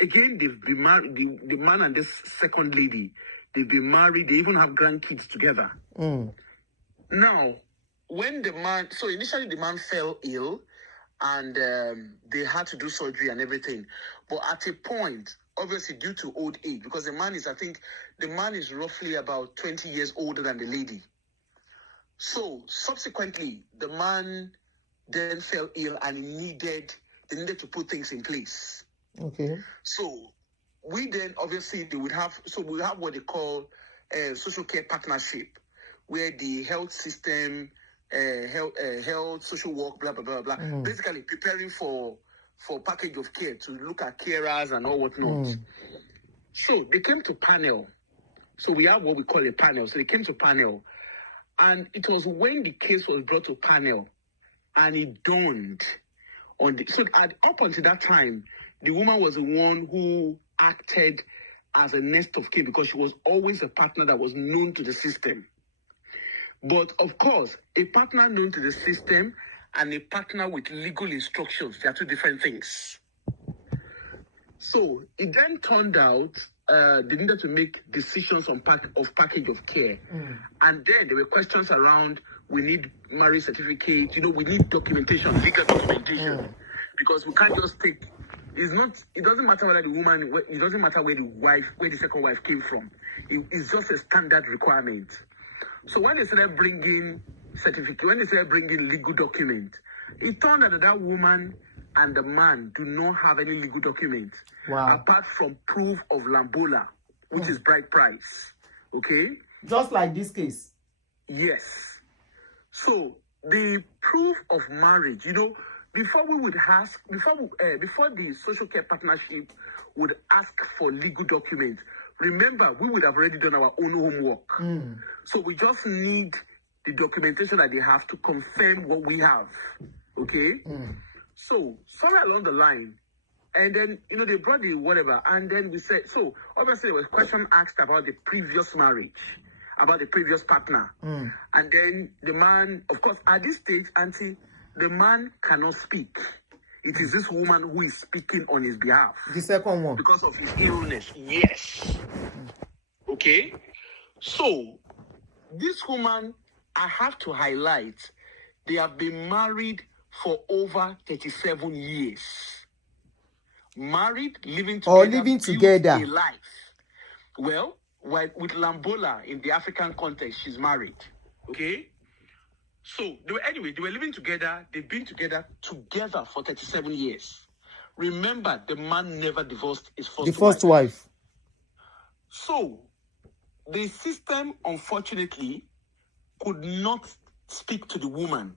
again, they've been married. The man and this second lady, they've been married. They even have grandkids together. Now, when initially the man fell ill, and they had to do surgery and everything. But at a point, obviously due to old age, because the man is roughly about 20 years older than the lady. So subsequently, the man then fell ill and they needed to put things in place. Okay. So we then obviously we have what they call social care partnership, where the health system, health, social work, blah, blah, blah, blah. Basically preparing for package of care to look at carers and all whatnot. So they came to panel. So we have what we call a panel. So they came to panel. And it was when the case was brought to panel and it dawned on up until that time, the woman was the one who acted as a next of kin because she was always a partner that was known to the system. But of course, a partner known to the system and a partner with legal instructions, they are 2 different things. So it then turned out they needed to make decisions on package of care. And then there were questions around, we need marriage certificate, we need documentation, legal documentation. Because we can't just take, it doesn't matter whether it doesn't matter where the second wife came from. It's just a standard requirement. So when they started bringing certificate, when they started bringing legal document, it turned out that woman and the man do not have any legal document. Wow. Apart from proof of Lambola, which is bride price. Okay? Just like this case. Yes. So the proof of marriage, before the social care partnership would ask for legal documents, remember, we would have already done our own homework. So we just need the documentation that they have to confirm what we have. Okay? So somewhere along the line, and then, they brought the whatever, and then we said, so obviously there was a question asked about the previous marriage, about the previous partner. And then the man, of course, at this stage, Auntie, the man cannot speak. It is this woman who is speaking on his behalf. The second one. Because of his illness. Yes. Okay? So, this woman, I have to highlight, they have been married for over 37 years. married, living together, or living built together. a life. Well, with Lambola in the African context, she's married. Okay? So, they were living together. They've been together for 37 years. Remember, the man never divorced his first wife. So, the system, unfortunately, could not speak to the woman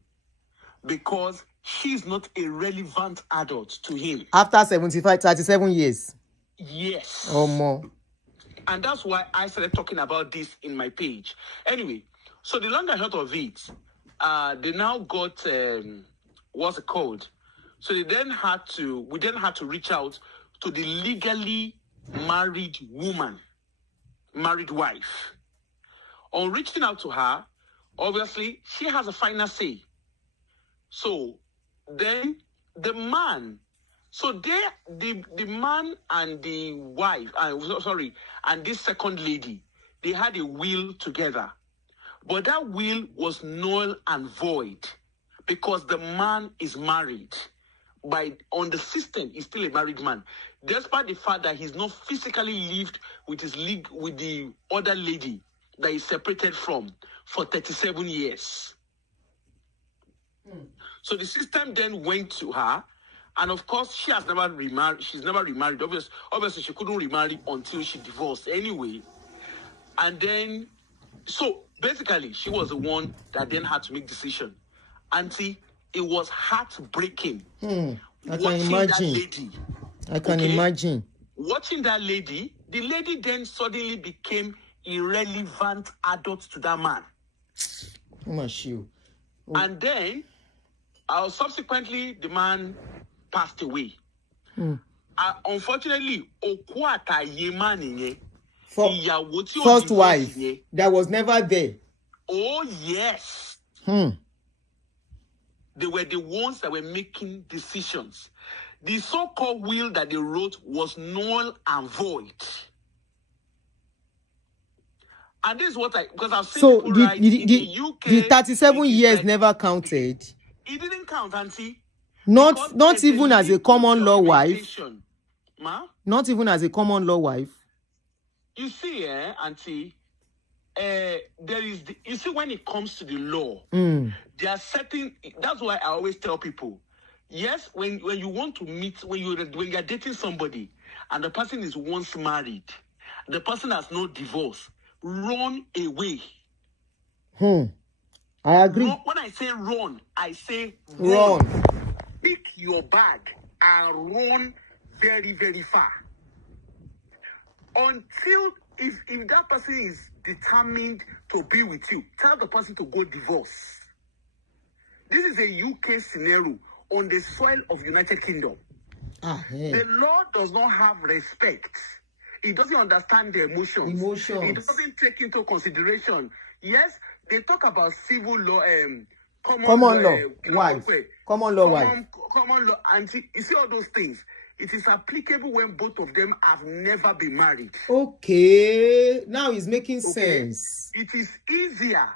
because she's not a relevant adult to him. After 37 years. Yes. Or more. And that's why I started talking about this in my page. Anyway, so the long and short of it, they now got, what's it called? So we then had to reach out to the legally married woman, married wife. On reaching out to her, obviously, she has a final say. So then the man, the man and the wife, and this second lady, they had a will together. But that will was null and void because the man is married. On the system, he's still a married man. Despite the fact that he's not physically lived with the other lady that he's separated from for 37 years. So the system then went to her, and of course, she has never remarried. She's never remarried. Obviously, she couldn't remarry until she divorced anyway. And then, so basically, she was the one that then had to make decision. Auntie, it was heartbreaking. I can imagine. I can imagine. Watching that lady, the lady then suddenly became irrelevant adult to that man. And then, subsequently, the man passed away. Unfortunately, first wife that was never there. Oh, yes. They were the ones that were making decisions. The so-called will that they wrote was null and void. And this is what because I've seen people write in the UK. The 37 years never counted. It didn't count, Auntie. Not even as a common law wife. Ma? Not even as a common law wife. You see, Auntie, you see, when it comes to the law, there are certain, that's why I always tell people, yes, when you want to meet, when you're dating somebody, and the person is once married, the person has no divorce, run away. I agree. When I say run, I say run. Pick your bag and run very, very far. Until, if that person is determined to be with you, tell the person to go divorce. This is a UK scenario on the soil of United Kingdom. The law does not have respect. It doesn't understand the emotions. It doesn't take into consideration. Yes, they talk about civil law, common law wife. Common law, and you see all those things. It is applicable when both of them have never been married. Okay, now it's making sense. It is easier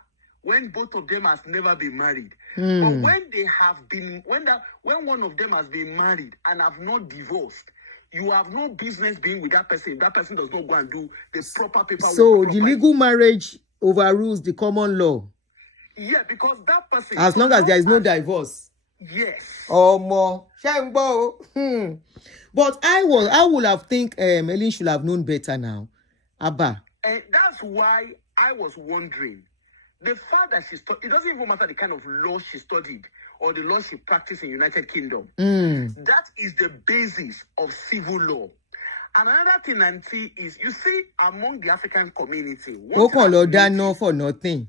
when both of them has never been married. But when they have been, when one of them has been married and have not divorced, you have no business being with that person if that person does not go and do the proper paperwork. So the legal marriage overrules the common law. Yeah, because that person, as long as there is no divorce. Yes. Or more. But I would have think Helen should have known better now. Abba. And that's why I was wondering. The fact that she studied, it doesn't even matter the kind of law she studied or the law she practiced in United Kingdom. That is the basis of civil law. And another thing, Auntie, is you see among the African community. For nothing.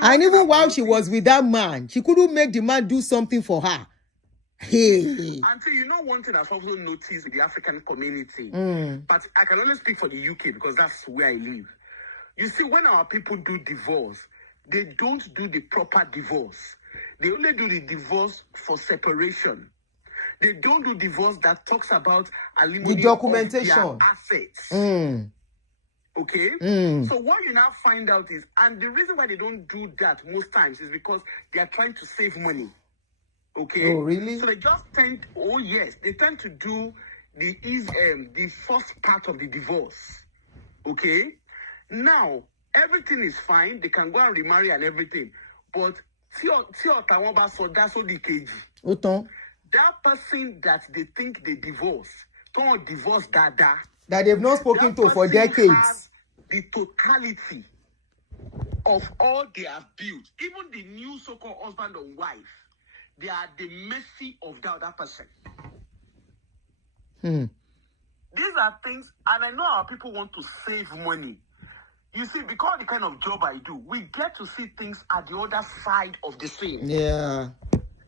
And even while she was with that man, she couldn't make the man do something for her. Hey. Auntie, you know one thing I've also noticed with the African community, but I can only speak for the UK because that's where I live. You see, when our people do divorce, they don't do the proper divorce. They only do the divorce for separation. They don't do divorce that talks about alimony the documentation of their assets. Okay? So what you now find out is, and the reason why they don't do that most times is because they are trying to save money. Okay. Oh, really? So they just tend. Oh yes, they tend to do the first part of the divorce. Okay. Now everything is fine. They can go and remarry and everything, but Autant. that person that they think they divorce, don't divorce dada. That they've not spoken to for decades. Has the totality of all they have built. Even the new so-called husband or wife, they are the mercy of the other person. These are things, and I know our people want to save money. You see, because the kind of job I do, we get to see things at the other side of the scene. Yeah.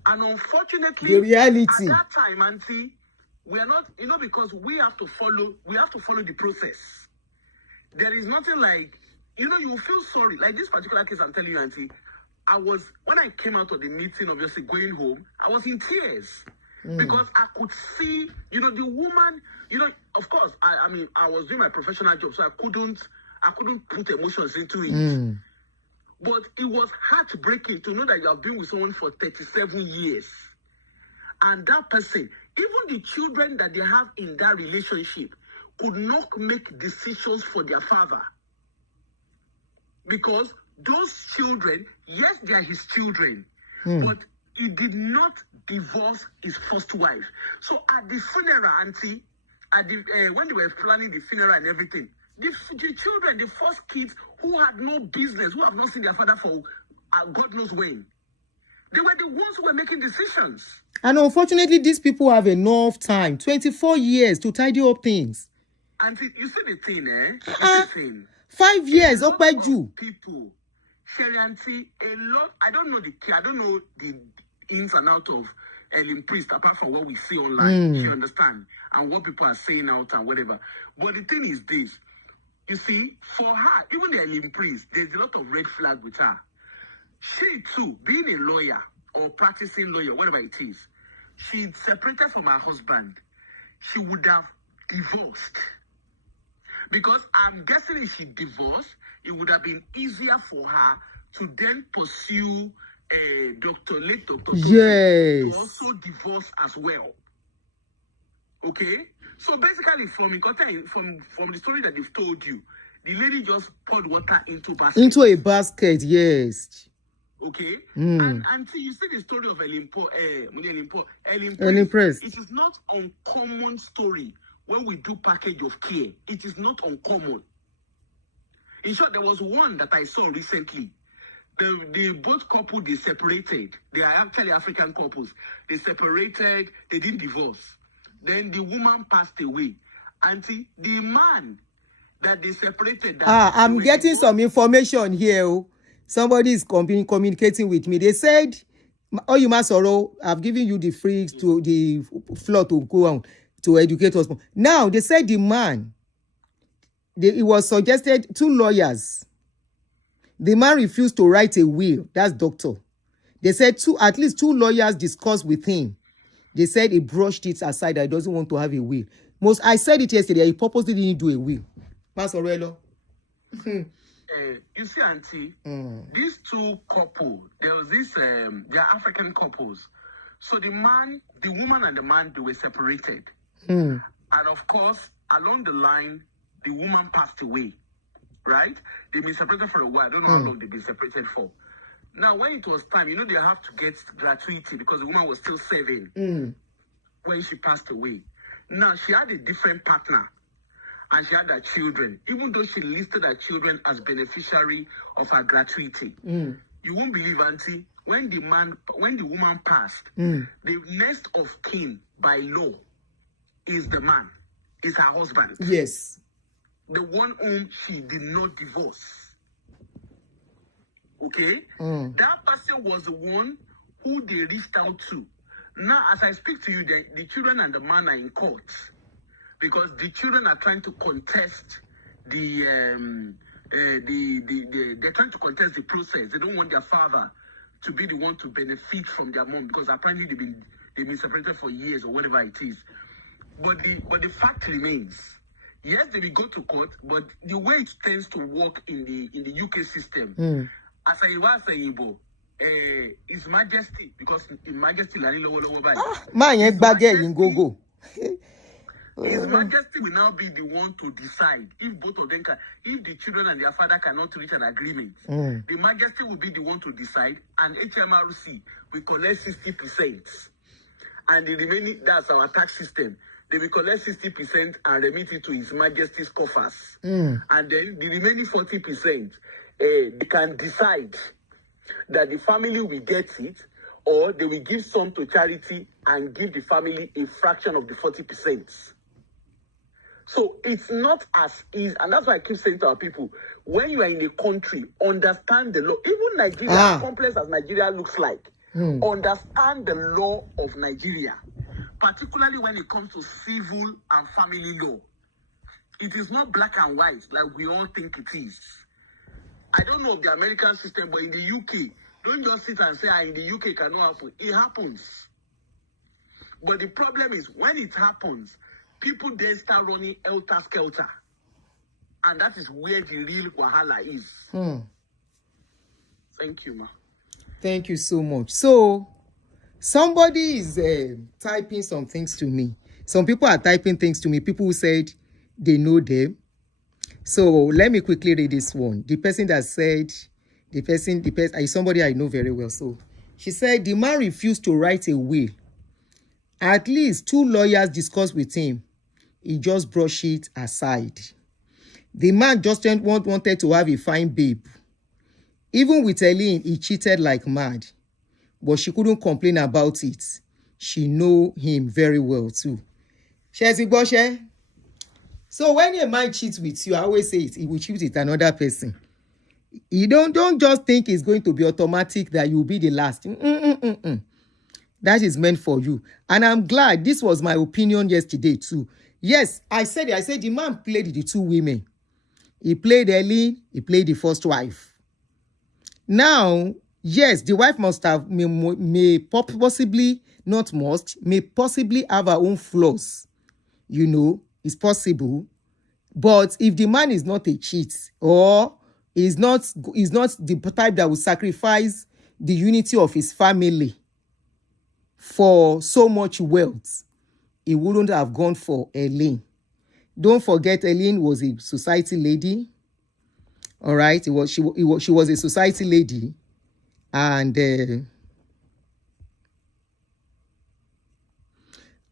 And unfortunately, the reality. At that time, Auntie, we are not, because we have to follow the process. There is nothing like, you feel sorry. Like this particular case I'm telling you, Auntie, when I came out of the meeting, obviously going home, I was in tears. Because I could see, the woman, of course, I was doing my professional job, so I couldn't put emotions into it. But it was heartbreaking to know that you have been with someone for 37 years. And that person, even the children that they have in that relationship, could not make decisions for their father. Because those children, yes, they are his children, but he did not divorce his first wife. So at the funeral, Auntie, when they were planning the funeral and everything, the children, the first kids who had no business, who have not seen their father for God knows when, they were the ones who were making decisions. And unfortunately, these people have enough time, 24 years, to tidy up things. And you see the thing, You see the thing. 5 years, people, Sherry Auntie, a lot. I don't know the ins and out of Ellen Prest, apart from what we see online. You understand, and what people are saying out and whatever. But the thing is this. You see, for her, even the Ellen Prest, there's a lot of red flag with her. She too, being a lawyer or practicing lawyer, whatever it is, she separated from her husband. She would have divorced. Because I'm guessing if she divorced, it would have been easier for her to then pursue Dr. Yes. To also divorce as well. Okay? So basically, from the story that they've told you, the lady just poured water into a basket, yes. Okay? And until you see the story of Ellen Prest. It is not uncommon story when we do package of care. It is not uncommon. In short, there was one that I saw recently. The both couple, they separated. They are actually African couples. They separated. They didn't divorce. Then the woman passed away. Auntie, the man that they separated. I'm getting some information here. Somebody is communicating with me. They said, "Oh, you must sorrow. I've given you the free to the floor to go on to educate us." Now they said the man. It was suggested 2 lawyers. The man refused to write a will. That's doctor. They said at least 2 lawyers discussed with him. They said he brushed it aside that he doesn't want to have a will. I said it yesterday. He purposely didn't do a will. Pastor Relo. You see, Auntie, these 2 couples, there was this, they are African couples. So the woman and the man, they were separated. And of course, along the line, the woman passed away. Right? They've been separated for a while. I don't know how long they've been separated for. Now, when it was time, they have to get gratuity because the woman was still serving when she passed away. Now, she had a different partner and she had her children, even though she listed her children as beneficiary of her gratuity. You won't believe, Auntie, when the woman passed, the next of kin by law is the man, is her husband. Yes. The one whom she did not divorce. Okay? That person was the one who they reached out to. Now, as I speak to you, the children and the man are in court because the children are trying to contest they're trying to contest the process. They don't want their father to be the one to benefit from their mom because apparently they've been separated for years or whatever it is. But the fact remains. Yes, they will go to court, but the way it tends to work in the UK system, as I was saying, His Majesty, because His Majesty Lani Lowo by. Man, you bagay in go. His Majesty will now be the one to decide if both of them can, if the children and their father cannot reach an agreement. The Majesty will be the one to decide, and HMRC will collect 60%. And the remaining, that's our tax system. They will collect 60% and remit it to His Majesty's coffers. And then the remaining 40%, they can decide that the family will get it, or they will give some to charity and give the family a fraction of the 40%. So it's not as easy, and that's why I keep saying to our people, when you are in a country, understand the law. Even Nigeria, as complex as Nigeria looks like, understand the law of Nigeria, particularly when it comes to civil and family law. It is not black and white like we all think it is. I don't know of the American system, but in the UK, don't just sit and say, in the UK cannot happen. It happens. But the problem is, when it happens, people then start running helter-skelter. And that is where the real wahala is. Thank you, ma. Thank you so much. So, somebody is typing some things to me. Some people are typing things to me. People who said they know them. So, let me quickly read this one. The person that said, the person is somebody I know very well. So, she said, the man refused to write a will. At least 2 lawyers discussed with him. He just brushed it aside. The man just wanted to have a fine babe. Even with Eileen, he cheated like mad. But she couldn't complain about it. She know him very well too. So when a man cheats with you, I always say it, he will cheat with another person. You don't just think it's going to be automatic that you'll be the last. That is meant for you. And I'm glad this was my opinion yesterday too. Yes, I said it. I said the man played the 2 women. He played Eileen, he played the first wife. Now, yes, the wife must have, may possibly, not must, may possibly have her own flaws. You know, it's possible. But if the man is not a cheat, or is not the type that will sacrifice the unity of his family for so much wealth, he wouldn't have gone for Eileen. Don't forget, Eileen was a society lady. All right, she was a society lady, and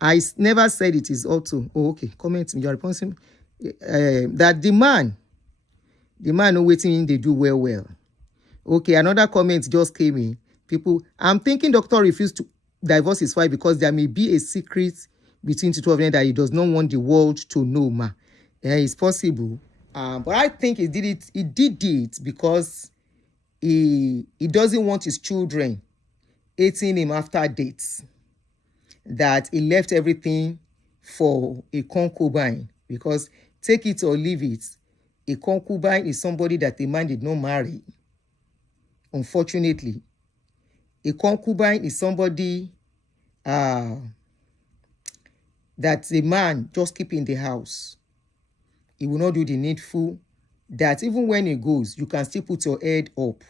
I never said it is auto. Oh, okay. Comment. You are responsible. That the man who waiting, they do well. Okay, another comment just came in. People, I'm thinking doctor refused to divorce his wife because there may be a secret between the 2 of them that he does not want the world to know, ma. Yeah, it's possible. But I think he did it because he doesn't want his children hating him after dates. That he left everything for a concubine. Because take it or leave it, a concubine is somebody that the man did not marry. Unfortunately, a concubine is somebody that the man just keep in the house. He will not do the needful. That even when he goes, you can still put your head up.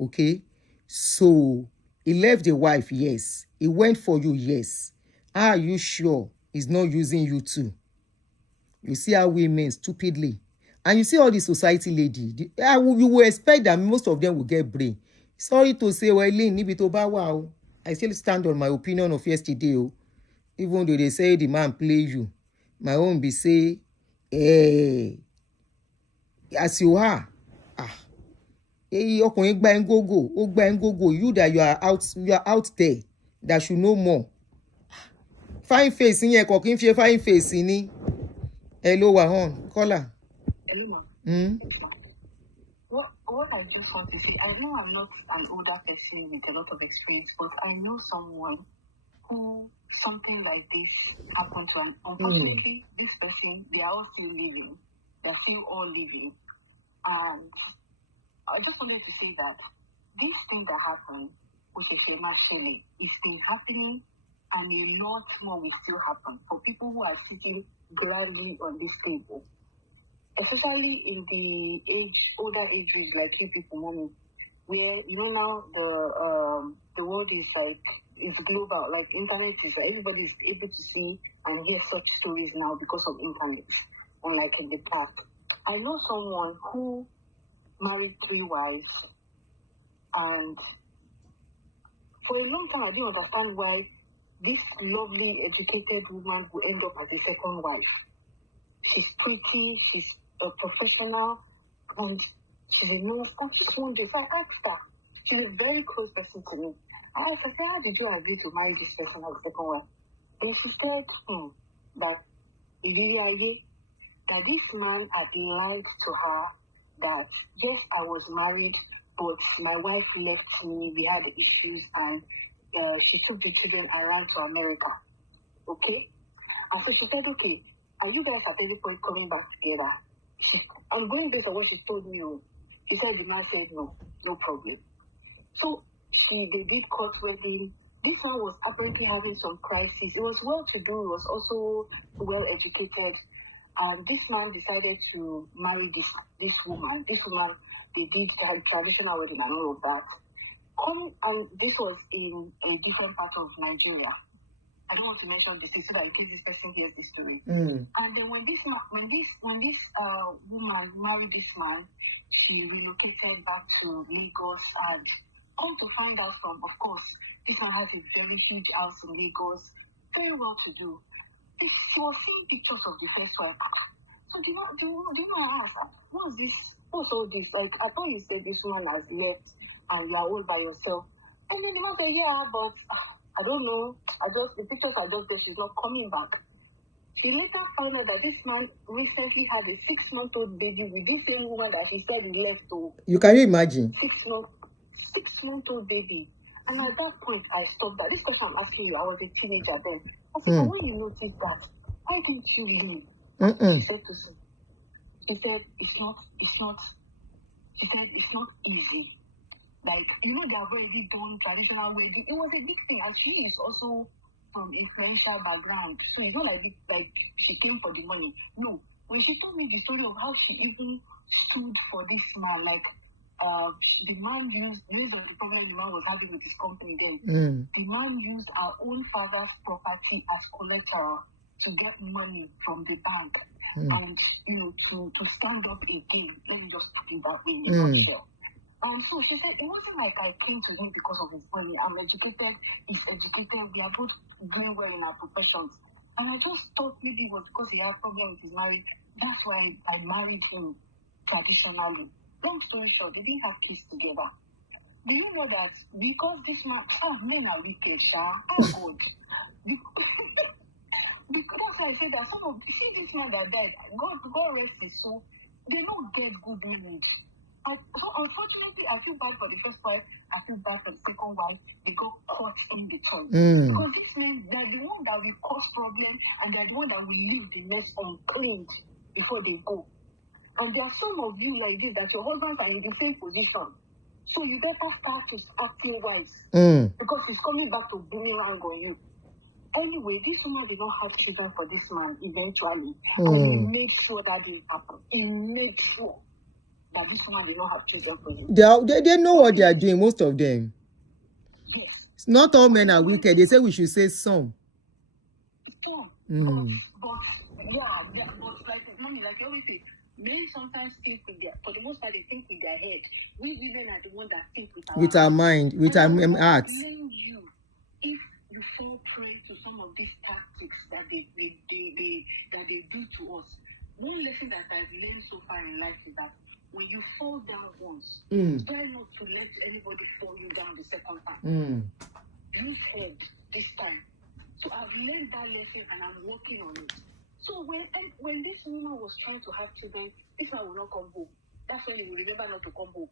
Okay? So, he left the wife, yes. He went for you, yes. Are you sure he's not using you too? You see how women stupidly. And you see all the society lady. You will expect that most of them will get brain. Sorry to say, well, I still stand on my opinion of yesterday. Even though they say the man play you. My own be say, as you are, you that you are out there, that should know more. Fine face in here, cooking fine face in. Hello, Wahon, caller. Hello, What I just want to say, I know I'm not an older person with a lot of experience, but I know someone who something like this happened to. Unfortunately, this person, they are all still living. They're still all living. And I just wanted to say that this thing that happened with the famous Shelley, it's been happening, and a lot more will still happen for people who are sitting gladly on this table. Especially in the older ages like you people, mommy. where now the world is like it's global, like internet is everybody is able to see and hear such stories now because of internet, unlike in the past. I know someone who married 3 wives, and for a long time I didn't understand why this lovely, educated woman will end up as a second wife. She's pretty, she's a professional, and she's a nurse. I just one day, so I asked her, she's a very close person to me. I asked her, how did you agree to marry this person as a second wife? And she said, that this man had lied to her that, yes, I was married, but my wife left me, we had issues, and she took the children around to America. Okay? And so she said, okay, are you guys at any point coming back together? I'm going based on what she told me. She said the man said no problem. So they did court wedding. This man was apparently having some crisis. It was well to do, he was also well educated. And this man decided to marry this woman. This woman, they did traditional wedding and all of that. And this was in a different part of Nigeria. I don't want to mention the city so that in case this person hears this story. And then when this woman married this man, she relocated back to Lagos, and come to find out from, of course, this man has a very huge house in Lagos, very well to do. She was seeing pictures of the first wife. So do you know I asked, what's this? What's all this? Like, I thought you said this woman has left and you are all by yourself. And then the man said, yeah, but I don't know. The pictures I just said, she's not coming back. She later found out that this man recently had a 6-month-old baby with this same woman that she said he left to. Can you imagine? 6-month-old baby. And at that point, I stopped that. This question I'm asking you, I was a teenager then. I said, but when you noticed that, why didn't you leave? She said to me, it's not easy. Like, they have already done traditional wedding. It was a big thing, and she is also from influential background. So it's not like she came for the money. No. When she told me the story of how she even stood for this man, like, the man based on the problem the man was having with his company then, the man used our own father's property as collateral to get money from the bank and, to stand up again. Let me just put it that way in a nutshell. So she said, it wasn't like I came to him because of his money. I'm educated, he's educated, we are both doing well in our professions. And I just thought maybe it was because he had a problem with his marriage. That's why I married him traditionally. Long story short, they didn't have kids together. Do you know that because this man, men are wicked, God. Because that's why I said that this man that died, God rest his soul, they don't get good marriage. So unfortunately, I feel bad for the first wife, I feel bad for the second wife. They got caught in the choice. Because these men, they're the one that will cause problems, and they're the one that will leave the nest uncleaned before they go. And there are some of you like this that your husbands are in the same position. So you better start to acting wise. Because he's coming back to boomerang on you. Anyway, this woman did not have children for this man eventually. And he made sure that didn't happen. He made sure that this woman did not have children for him. They know what they are doing, most of them. Yes. Not all men are wicked. They say we should say some. But like everything, men sometimes think with their, for the most part, they think with their head. We women are the ones that think with our mind, with our heart. If you fall prey to some of these tactics that they do to us, one lesson that I've learned so far in life is that when you fall down once, try not to let anybody fall you down the second time. Use head this time. So I've learned that lesson and I'm working on it. So when this woman was trying to have children, this man will not come home. That's when he will remember not to come home.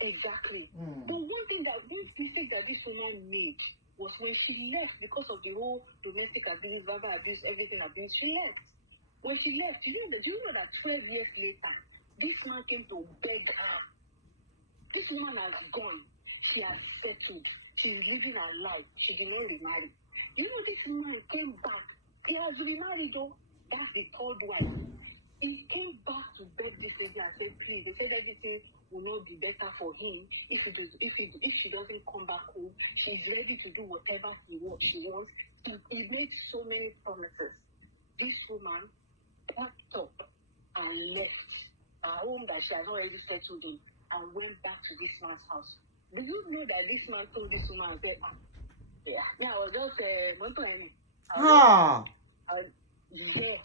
Exactly. But one mistake that this woman made was when she left, because of the whole domestic abuse, verbal abuse, everything abuse, she left. When she left, do you know that 12 years later, this man came to beg her. This woman has gone. She has settled. She's living her life. She did not remarry. You know, this man came back. He has remarried, though. That's the third wife. he came back to beg this lady and said, please, they said everything will not be better for him if she doesn't come back home. She's ready to do whatever she wants. He made so many promises. This woman packed up and left her home that she has already settled in and went back to this man's house. Do you know that this man told this woman and said, I was just yes,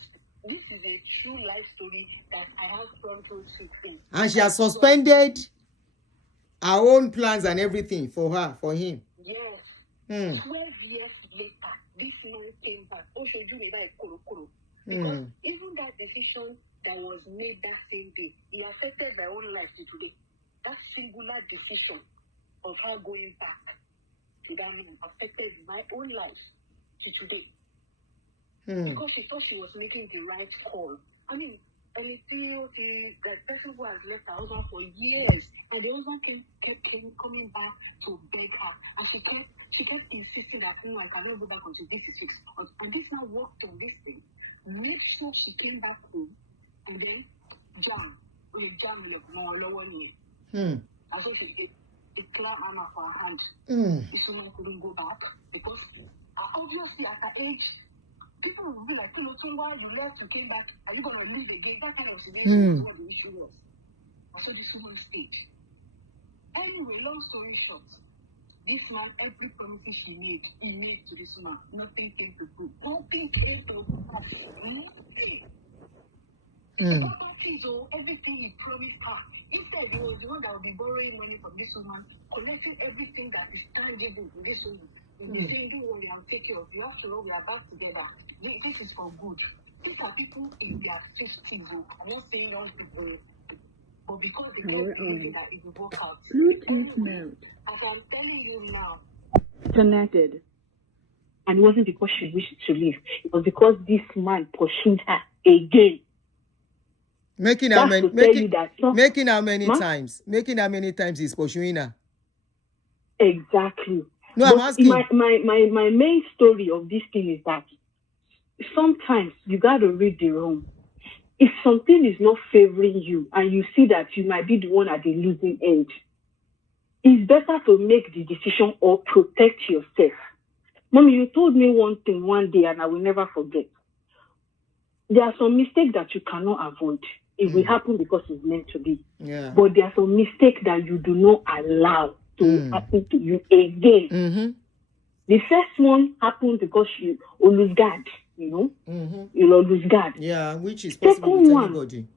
this is a true life story that I have gone through. And she has suspended her own plans and everything for him. Yes. 12 years later, this man came back. Because even that decision that was made that same day, it affected my own life to today. That singular decision of her going back to that man affected my own life to today. Because she thought she was making the right call. I mean, and that person who has left her husband for years, and the husband kept coming back to beg her, and she kept insisting that no, I cannot go back until this is fixed. And this man worked on this thing, made sure she came back home, and then jam like more lower me. And so she declared Anna for her hand. This woman couldn't go back because obviously at her age, people will be like, so why you left, you came back, are you going to leave again? That kind of situation is what the issue was. And so this woman stayed. Anyway, long story short, this man, every promise he made to this woman. Nothing came to do. Nothing came to pass. Nothing. The properties or everything he promised her. Instead, he was the one that would be borrowing money from this woman, collecting everything that is tangible to this woman. He'll be saying, don't worry, I'll take care of you. After all, we are back together. This is for good. These are people in their 50s. I'm not saying young people, but because they can't believe that it will work out. Bluetooth mode. As I'm telling you now. Connected. And it wasn't because she wished to leave. It was because this man pursued her again. Making how many times? Making how many times he's pursuing her? Exactly. No, I'm asking. My main story of this thing is that sometimes you got to read the room. If something is not favoring you and you see that you might be the one at the losing end, it's better to make the decision or protect yourself. Mommy, you told me one thing one day and I will never forget. There are some mistakes that you cannot avoid. It will happen because it's meant to be. Yeah. But there are some mistakes that you do not allow to happen to you again. The first one happened because you lose guard, you know? You lose guard. Yeah, which is possible with anybody.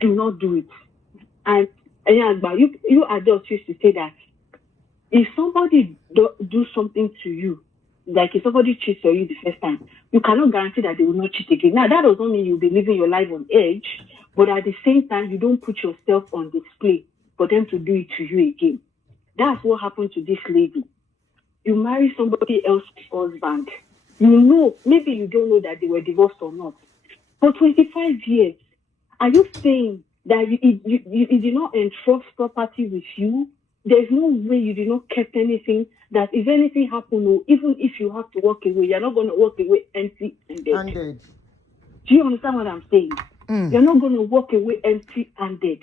Do not do it. And you adults used to say that if somebody do something to you, like if somebody cheats on you the first time, you cannot guarantee that they will not cheat again. Now, that doesn't mean you'll be living your life on edge, but at the same time, you don't put yourself on display for them to do it to you again. That's what happened to this lady. You marry somebody else's husband. You know, maybe you don't know that they were divorced or not. For 25 years, are you saying that you did not entrust property with you? There's no way you did not keep anything, that if anything happened, or even if you have to walk away, you're not going to walk away empty-handed. Do you understand what I'm saying? You're not going to walk away empty-handed.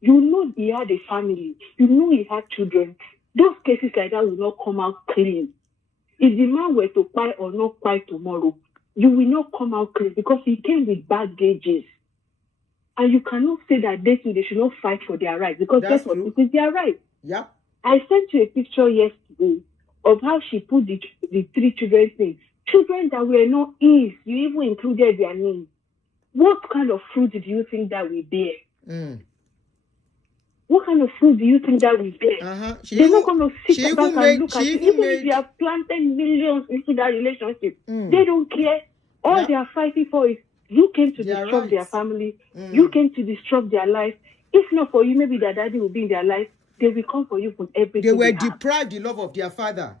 You know he had a family. You know he had children. Those cases like that will not come out clean. If the man were to cry or not cry tomorrow, you will not come out clean because he came with baggages. And you cannot say that they should not fight for their rights because that's what it is their right. Yeah. I sent you a picture yesterday of how she put the 3 children's names. Children that were not his. You even included their names. What kind of fruit do you think that we bear? What kind of fruit do you think that we bear? They're not going to sit back and look at you. Even if you have planted millions into that relationship, they don't care. All they are fighting for is you came to disrupt their family. You came to disrupt their life. If not for you, maybe their daddy will be in their life. They will come for you for everything. They were deprived the love of their father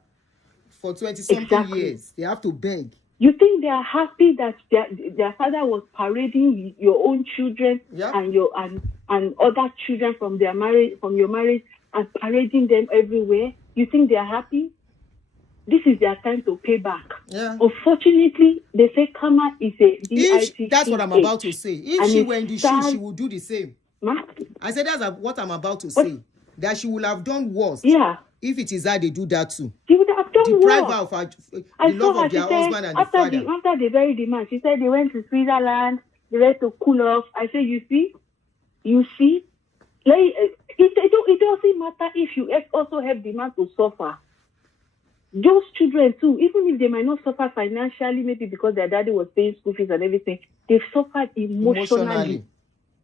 for 20-something years. They have to beg. You think they are happy that their father was parading your own children and other children from your marriage and parading them everywhere? You think they are happy? this is their time to pay back. Yeah. Unfortunately, they say karma is a DIT. That's what I'm about to say. If she were in the shoes, she would do the same. I said that's what I'm about to say. That she will have done worse. Yeah. If it is her, they do that too. She would have done deprive worse. her of the love of their husband and the father. After they buried the man, she said they went to Switzerland, they went to cool off. I said, you see, like, it doesn't matter if you also help the man to suffer. Those children too, even if they might not suffer financially, maybe because their daddy was paying school fees and everything, they've suffered emotionally.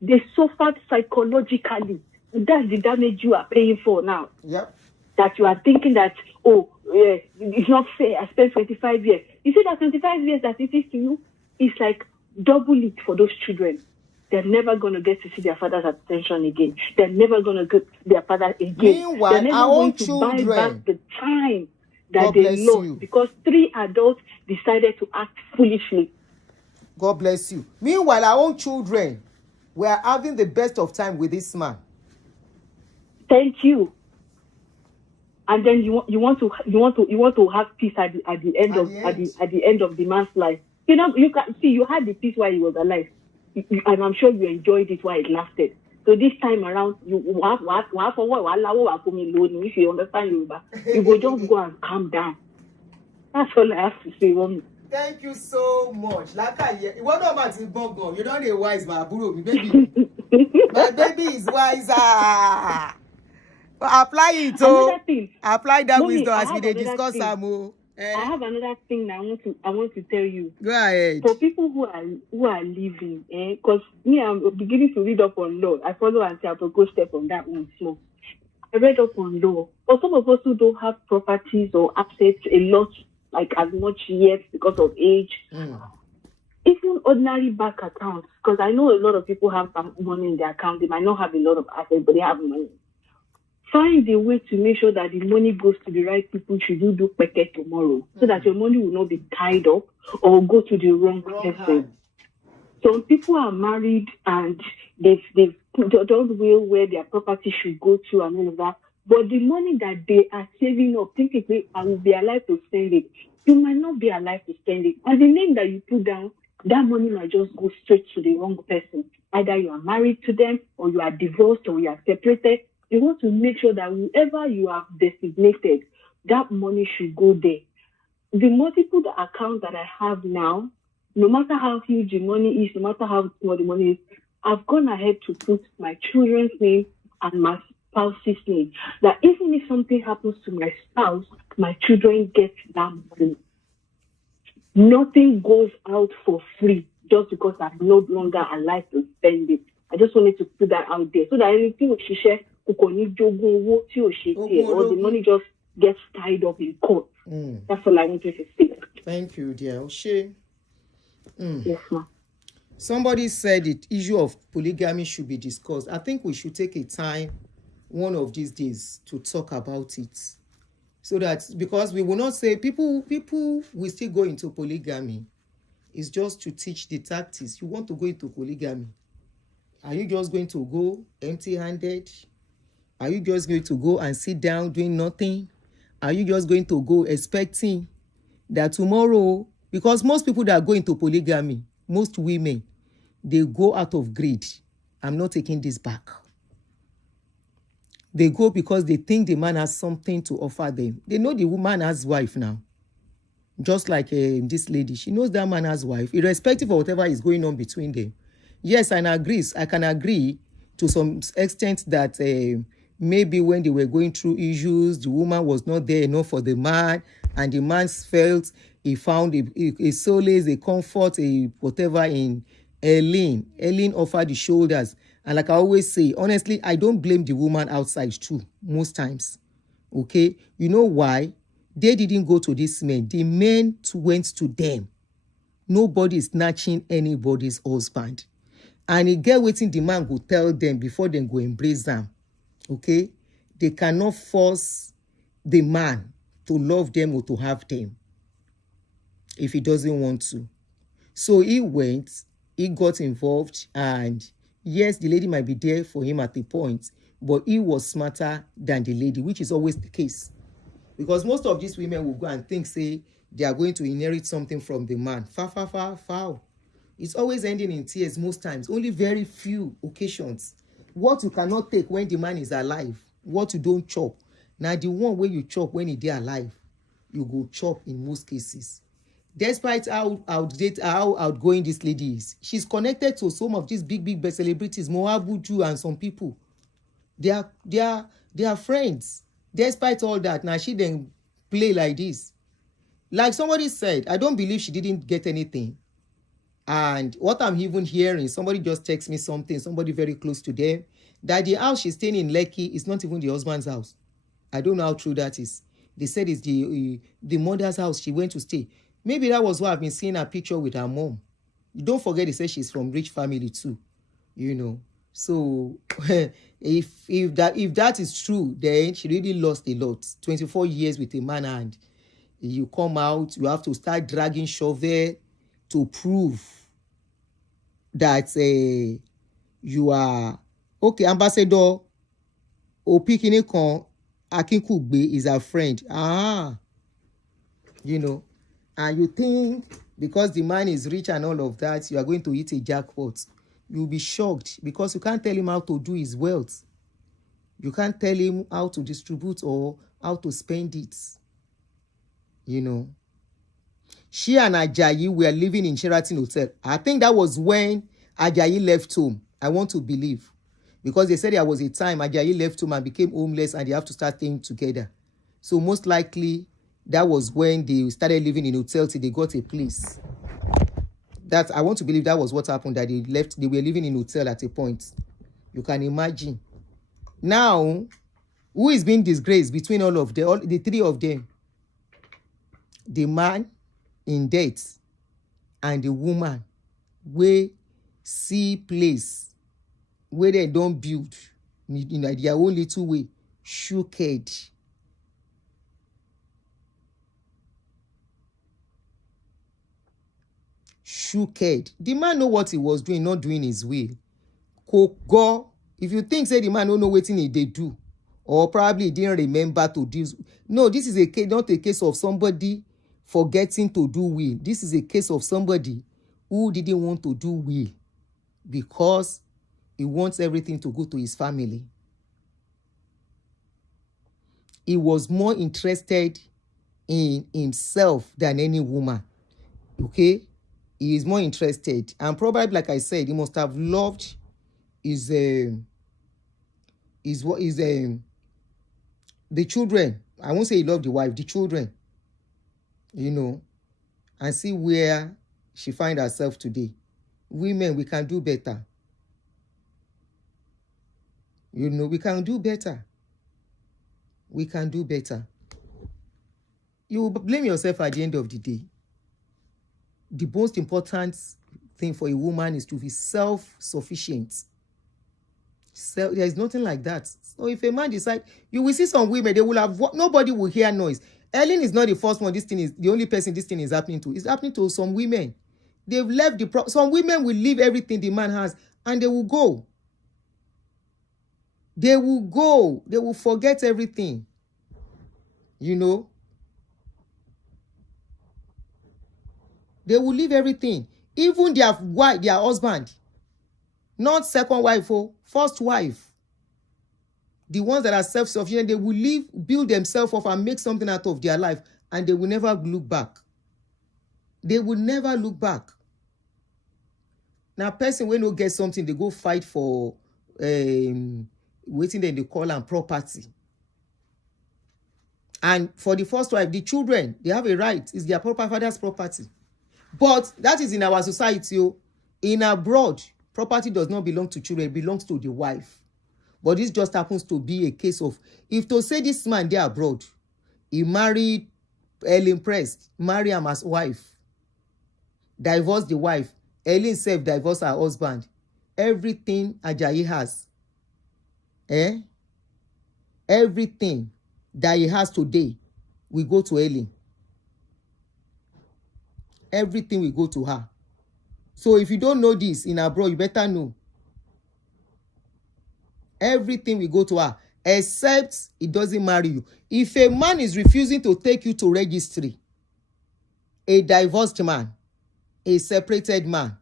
They suffered psychologically. That's the damage you are paying for now. Yep. That you are thinking that, oh, yeah, it's not fair. I spent 25 years. You see that 25 years that it is to you, it's like double it for those children. They're never going to get to see their father's attention again. They're never going to get their father again. Meanwhile, they're never our going own to children, buy back the time that God they lost you. Because 3 adults decided to act foolishly. God bless you. Meanwhile, our own children were having the best of time with this man. Thank you. And then you want to have peace at the end of the man's life. You know, you can see you had the peace while he was alive, and I'm sure you enjoyed it while it lasted. So this time around, if you understand Yoruba, you will just go and calm down. That's all I have to say, mommy. Thank you so much. You don't know wise, my baby. My baby is wiser. Apply it, apply that mommy, wisdom as we discuss. I have another thing that I want to tell you. Go ahead. For people who are living, because me, I'm beginning to read up on law. I follow Aunty. I'll go step on that one small. I read up on law. For some of us who don't have properties or assets a lot, like as much yet because of age, even ordinary bank accounts, because I know a lot of people have money in their account. They might not have a lot of assets, but they have money. Find a way to make sure that the money goes to the right people should you do peke tomorrow, so that your money will not be tied up or go to the wrong person. Some people are married and they've done will where their property should go to and all of that. But the money that they are saving up, thinking I will be alive to spend it. You might not be alive to spend it. And the name that you put down, that money might just go straight to the wrong person. Either you are married to them, or you are divorced, or you are separated. You want to make sure that whoever you have designated, that money should go there. The multiple account that I have now, no matter how huge the money is, no matter how small the money is, I've gone ahead to put my children's name and my spouse's name. That even if something happens to my spouse, my children get that money. Nothing goes out for free just because I'm no longer alive to spend it. I just wanted to put that out there so that anything she share, or the money just gets tied up in court. That's all I wanted to say. Thank you, dear Oshe. Yes, ma'am. Somebody said the issue of polygamy should be discussed. I think we should take a time one of these days to talk about it. So that, because we will not say people will still go into polygamy. It's just to teach the tactics. You want to go into polygamy. Are you just going to go empty-handed? Are you just going to go and sit down doing nothing? Are you just going to go expecting that tomorrow, because most people that go into polygamy, most women, they go out of greed. I'm not taking this back. They go because they think the man has something to offer them. They know the woman has wife now. Just like this lady, she knows that man has wife, irrespective of whatever is going on between them. Yes, I can agree to some extent that maybe when they were going through issues, the woman was not there enough for the man, and the man felt he found a solace, a comfort, a whatever in Ellen. Ellen offered the shoulders. And like I always say, honestly, I don't blame the woman outside too, most times. Okay? You know why? They didn't go to this men. The men went to them. Nobody is snatching anybody's husband. And he get waiting the man go tell them before they go embrace them. Okay? They cannot force the man to love them or to have them if he doesn't want to. So he went, he got involved, and yes, the lady might be there for him at the point, but he was smarter than the lady, which is always the case. Because most of these women will go and think, say, they are going to inherit something from the man. Foul. It's always ending in tears most times. Only very few occasions. What you cannot take when the man is alive, what you don't chop. Now the one where you chop when he alive, you go chop in most cases. Despite how outgoing this lady is, she's connected to some of these big celebrities, Moabuju and some people. They are friends. Despite all that, now she then play like this. Like somebody said, I don't believe she didn't get anything. And what I'm even hearing, somebody just texts me something, somebody very close to them, that the house she's staying in Lekki is not even the husband's house. I don't know how true that is. They said it's the mother's house she went to stay. Maybe that was why I've been seeing her picture with her mom. Don't forget they said she's from rich family too. You know. So if that is true, then she really lost a lot. 24 years with a man, and you come out, you have to start dragging shovel to prove that you are okay. Ambassador Opikinekon Akinkugbe is a friend. You know, and you think because the man is rich and all of that, you are going to hit a jackpot. You'll be shocked because you can't tell him how to do his wealth. You can't tell him how to distribute or how to spend it. You know. She and Ajayi were living in Sheraton Hotel. I think that was when Ajayi left home. I want to believe. Because they said there was a time Ajayi left home and became homeless and they have to start staying together. So most likely, that was when they started living in hotel till they got a place. That I want to believe that was what happened, that they were living in hotel at a point. You can imagine. Now, who is being disgraced between all of them, the three of them? The man in debt and the woman wey see place where they don't build in their own little way, shooked. The man know what he was doing, not doing his will. Go. If you think say the man don't know what they do, or probably he didn't remember to do. No, this is not a case of somebody forgetting to do will. This is a case of somebody who didn't want to do will because he wants everything to go to his family. He was more interested in himself than any woman. Okay? He is more interested. And probably, like I said, he must have loved the children. I won't say he loved the wife, the children. You know, and see where she finds herself today. Women, we can do better. You know, we can do better. We can do better. You will blame yourself at the end of the day. The most important thing for a woman is to be self-sufficient. There is nothing like that. So if a man decides, you will see some women, they will have, nobody will hear noise. Ellen is not the first one. This thing is the only person this thing is happening to. It's happening to some women. They've left some women will leave everything the man has and they will go. They will go. They will forget everything. You know? They will leave everything. Even their wife, their husband. Not second wife, first wife. The ones that are self-sufficient, they will leave, build themselves up and make something out of their life, and they will never look back. They will never look back. Now, person when no get something, they go fight for waiting, then they call and property. And for the first wife, the children, they have a right. It's their father's property. But that is in our society. In abroad, property does not belong to children. It belongs to the wife. But this just happens to be a case of, if to say this man there abroad, he married Ellen Prest, marry him as wife, divorced the wife, Ellen self divorced her husband. Everything Ajayi has, everything that he has today, we go to Ellen. Everything will go to her. So if you don't know this in abroad, you better know. Everything will go to her. except he doesn't marry you. If a man is refusing to take you to registry, a divorced man, a separated man,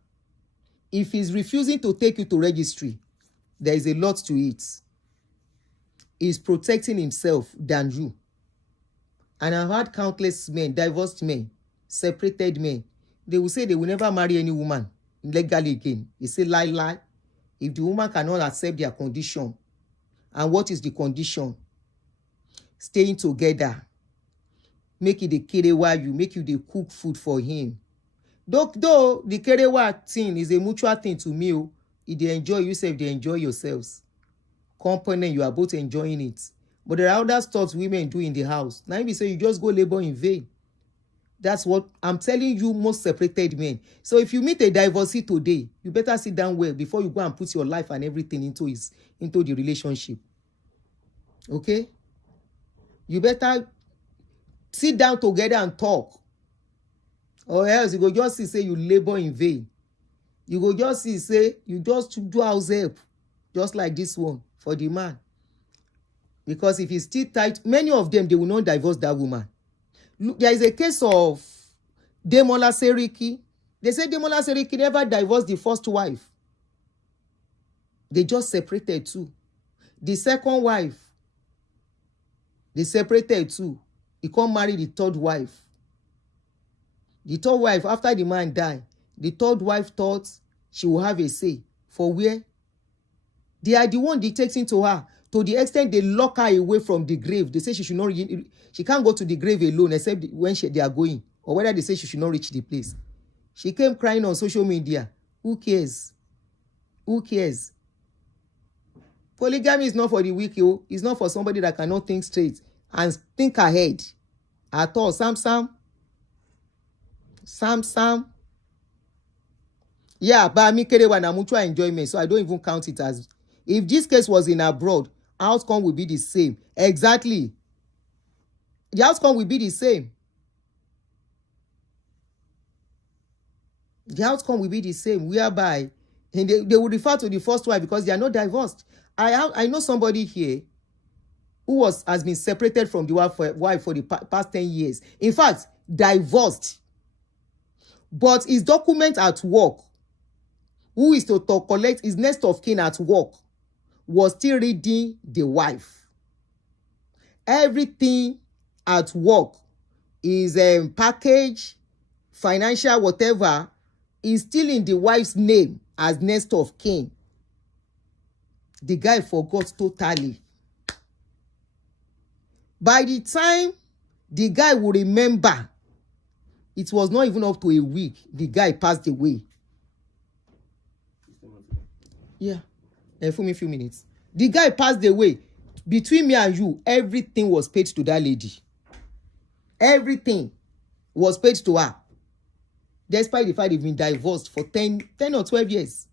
if he's refusing to take you to registry, there is a lot to it. He's protecting himself than you. And I've had countless men, divorced men, separated men. They will say they will never marry any woman legally again. They say lie. If the woman cannot accept their condition, and what is the condition? Staying together. Make it the kerewa you, make you the cook food for him. Though the kerewa thing is a mutual thing to me, if they enjoy yourself, they enjoy yourselves. Component, you are both enjoying it. But there are other stuff women do in the house. Now if you say you just go labor in vain. That's what I'm telling you, most separated men. So if you meet a divorcee today, you better sit down well before you go and put your life and everything into the relationship. Okay? You better sit down together and talk. Or else you go just say you labor in vain. You go just say you just do house help. Just like this one for the man. Because if he's still tight, many of them, they will not divorce that woman. Look, there is a case of Demola Seriki. They say Demola Seriki never divorced the first wife. They just separated too. The second wife, they separated too. He can't marry the third wife. The third wife, after the man died, the third wife thought she will have a say. For where? They are the one dictating to her. To the extent they lock her away from the grave. They say she should not, she can't go to the grave alone except when they are going. Or whether they say she should not reach the place. She came crying on social media. Who cares? Who cares? Polygamy is not for the weak, yo. It's not for somebody that cannot think straight and think ahead. At all. Sam. Yeah, but me kerewa na mutual enjoyment, so I don't even count it as. If this case was in abroad, outcome will be the same. Exactly. The outcome will be the same. The outcome will be the same, whereby and they will refer to the first wife because they are not divorced. I know somebody here who has been separated from the wife for the past 10 years. In fact, divorced. But his document at work, who is to collect his next of kin at work, was still reading the wife. Everything at work is package, financial, whatever, is still in the wife's name as next of kin. The guy forgot totally. By the time the guy will remember, it was not even up to a week. The guy passed away. Yeah. For me, a few minutes. The guy passed away. Between me and you, everything was paid to that lady. Everything was paid to her. Despite the fact they've been divorced for 10 or 12 years.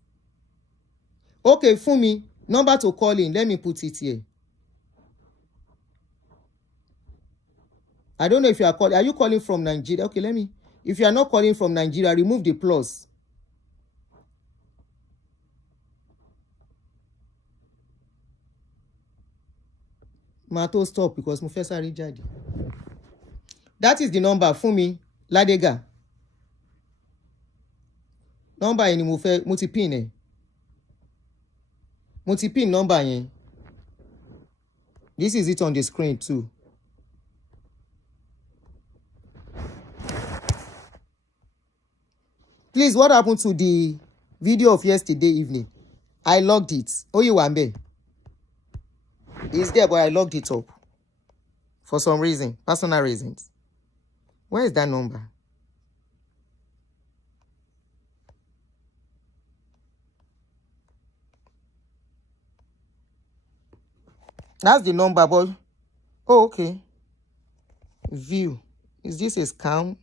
Okay, Fumi, number to call in. Let me put it here. I don't know if you are calling. Are you calling from Nigeria? Okay, let me. If you are not calling from Nigeria, remove the plus. Mato stop because Mufesa Rijadi. That is the number. Fumi Ladega. Number in multipin. Multipin number. This is it on the screen too. Please, what happened to the video of yesterday evening? I logged it. Oyiwambe. It's there, but I logged it up. For some reason. Personal reasons. Where is that number? That's the number, but... Oh, okay. View. Is this a scam?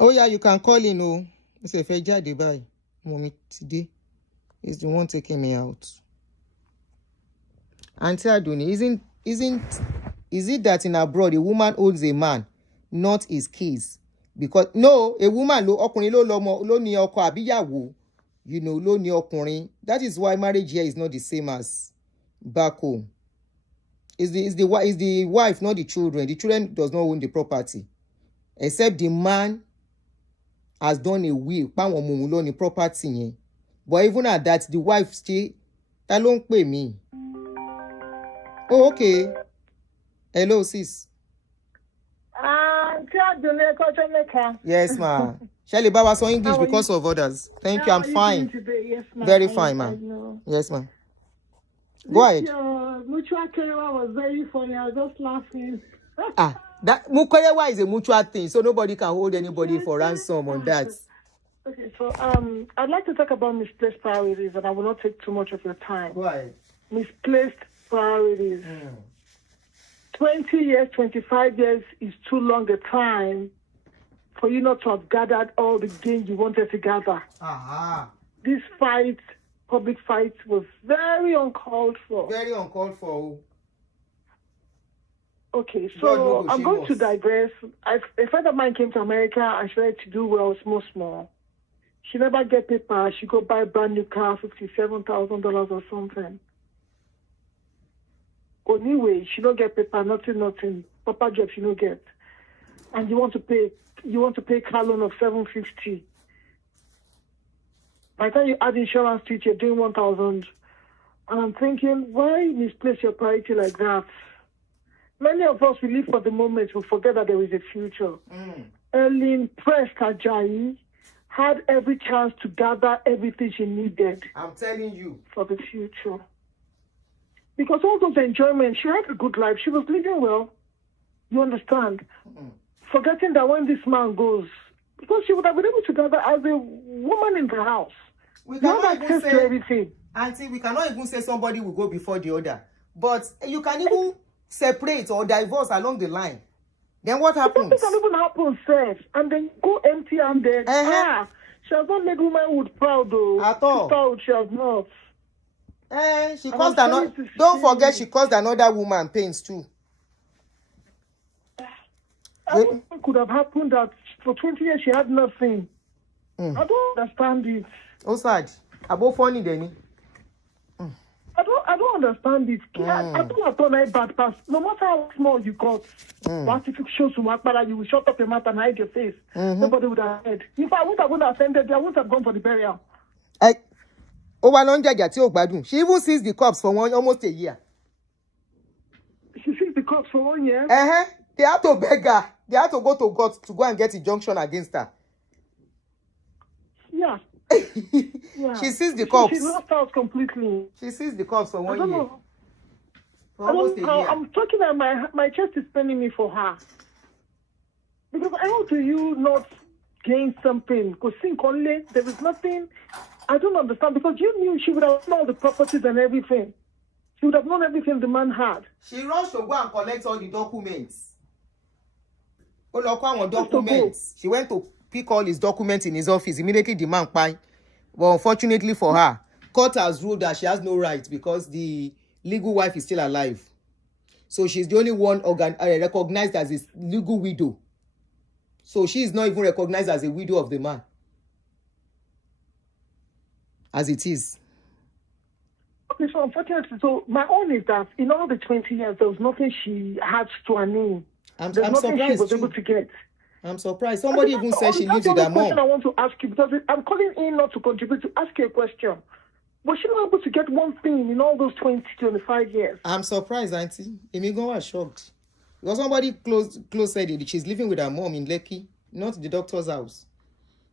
Oh yeah, you can call in. Oh, it's a Fejadi bye. Mommy today is the one taking me out. Aunty Aduni, is it that in abroad a woman owns a man, not his keys? Because no, a woman ọkùnrin ló ní ọkọ àbíyàwó, you know, ló ní ọkùnrin. That is why marriage here is not the same as back home. Is the wife, not the children. The children does not own the property, except the man has done a will. Páwọn ọmọ òun ló ní property yẹn. But even at that, the wife still, ta ló ń pè mí. Oh, okay. Hello, sis. Yes, ma. Shelly Baba so English because of others. Thank you. I'm fine. Yes, ma. Very fine, ma. Yes, ma. Go ahead. Mutual career was very funny. I was just laughing. That Mukorewa is a mutual thing, so nobody can hold anybody for ransom on that. Okay, so I'd like to talk about misplaced priorities, and I will not take too much of your time. Go ahead. Misplaced priorities. 20 years, 25 years is too long a time for you not to have gathered all the gains you wanted to gather. This fight, public fight, was very uncalled for. Very uncalled for. Okay, so I'm going to digress. A friend of mine came to America and she wanted to do well, small. She never get paper. She go buy a brand new car, $57,000 or something. Anyway, she don't get paper, nothing. Papa job she don't get. And you want to pay car loan of $750. By the time you add insurance to it, you're doing $1,000. And I'm thinking, why misplace your priority like that? Many of us, we live for the moment, we forget that there is a future. Prest, Ajayi had every chance to gather everything she needed. I'm telling you. For the future. Because all those enjoyments, she had a good life. She was living well. You understand? Forgetting that when this man goes, because she would have been able to gather as a woman in the house. We cannot even say everything. Auntie, we cannot even say somebody will go before the other. But you can even separate or divorce along the line. Then what happens? It can even happen first. And then go empty-handed. She has not made womanhood proud, though. At all. Proud, she has not. She caused another. Don't forget, she caused another woman pains too. It could have happened that for 20 years she had nothing. I don't understand it. Oh, sad. About funny, Denny. I don't understand it. I don't have a bad pass. No matter how small you got, what if you show some Akbara, you will shut up your mouth and hide your face. Nobody would have heard. If I would have offended, I wouldn't have gone for the burial. She even sees the cops for almost a year. She sees the cops for 1 year? They had to beg her. They had to go to God to go and get injunction against her. Yeah. She sees the cops. She lost out completely. She sees the cops for 1 year. For almost a year. I'm talking about my chest is paining me for her. Because how do you not gain something? Because think only there is nothing. I don't understand, because you knew she would have known all the properties and everything. She would have known everything the man had. She rushed to go and collect all the documents. Documents. She went to pick all his documents in his office. Immediately the man pined. But unfortunately for her, court has ruled that she has no right because the legal wife is still alive. So she's the only one recognized as his legal widow. So she is not even recognized as a widow of the man. As it is. Okay, so unfortunately, so my own is that in all the 20 years, there was nothing she had to her name. I'm nothing surprised she was able to get. I'm surprised. Somebody even said she lives with her mom. I want to ask you, because I'm calling in not to contribute, to ask you a question. Was she not able to get one thing in all those 20, 25 years? I'm surprised, Auntie. Emigo was shocked. Because somebody close said it. She's living with her mom in Lekki, not the doctor's house.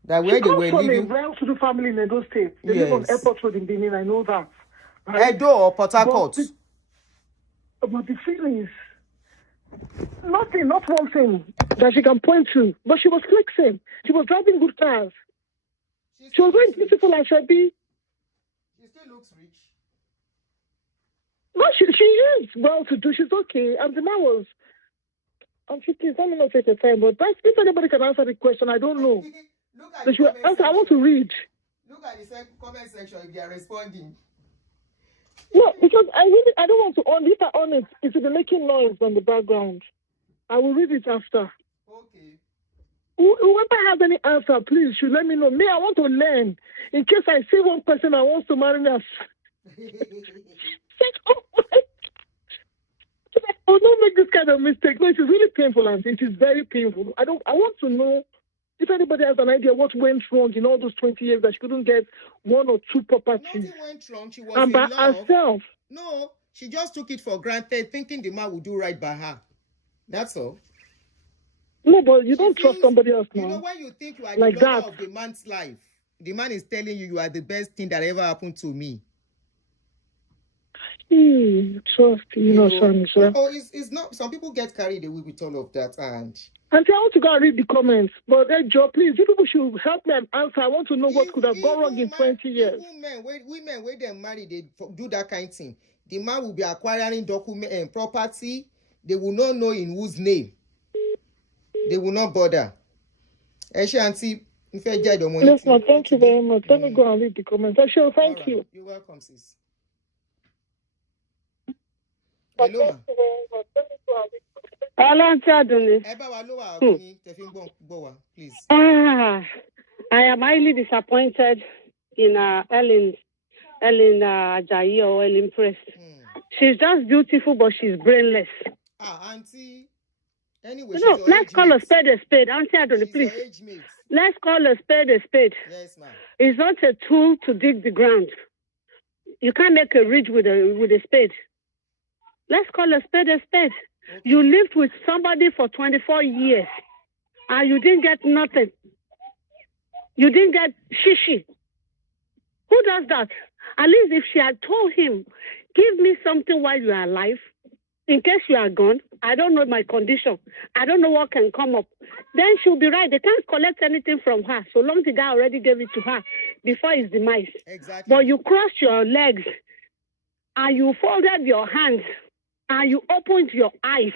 That where they were living. She comes from a well-to-do family in Edo State. They live on Airport Road in Benin. I know that. Right? Edo or Port Harcourt? But the thing is, nothing, not one thing that she can point to. But she was flexing. She was driving good cars. She was very beautiful as she be. She still looks rich. No, she is well-to-do. She's okay. And the man was... I'm 50. Let me not take your time. But if anybody can answer the question, I don't know. Look at I want to read. Look at the comment section if they are responding. No, because I don't want to on. If I on it, if it's making noise on the background, I will read it after. Okay. Whoever has any answer, please should let me know. Me, I want to learn. In case I see one person that wants to marry us. Oh, don't make this kind of mistake. No, it is really painful, and it is very painful. I want to know if anybody has an idea what went wrong in all those 20 years that she couldn't get one or two properties. Nothing went wrong. She was and in by love. herself. No, she just took it for granted, thinking the man would do right by her. That's all. No, but you don't trust somebody else now. You know, when you think you are like the lover that of the man's life, the man is telling you are the best thing that ever happened to me. Trust, son, sir. Oh, it's not. Some people get carried away with all of that, and I want to go and read the comments. But Joe, please, you people should help me and answer. I want to know what could have gone wrong in 20 years. Women, when they marry, they do that kind of thing. The man will be acquiring document and property. They will not know in whose name. They will not bother. Aunty, yes, ma'am. Thank you very much. Let me go and read the comments. Sure, thank you. You're welcome, sis. Hello, ma. Hello, Aunty Aduni. Please. I am highly disappointed in Ellen Ajayi or Ellen Prest. She's just beautiful, but she's brainless. Auntie. Anyway, let's call a spade a spade. Aunty Aduni, please. Let's call a spade a spade. Yes, ma'am. It's not a tool to dig the ground. You can't make a ridge with a spade. Let's call a spade a spade. Okay. You lived with somebody for 24 years and you didn't get nothing. You didn't get shishi. Who does that? At least if she had told him, give me something while you are alive, in case you are gone, I don't know my condition. I don't know what can come up. Then she'll be right. They can't collect anything from her so long the guy already gave it to her before his demise. Exactly. But you crossed your legs and you folded your hands and you opened your eyes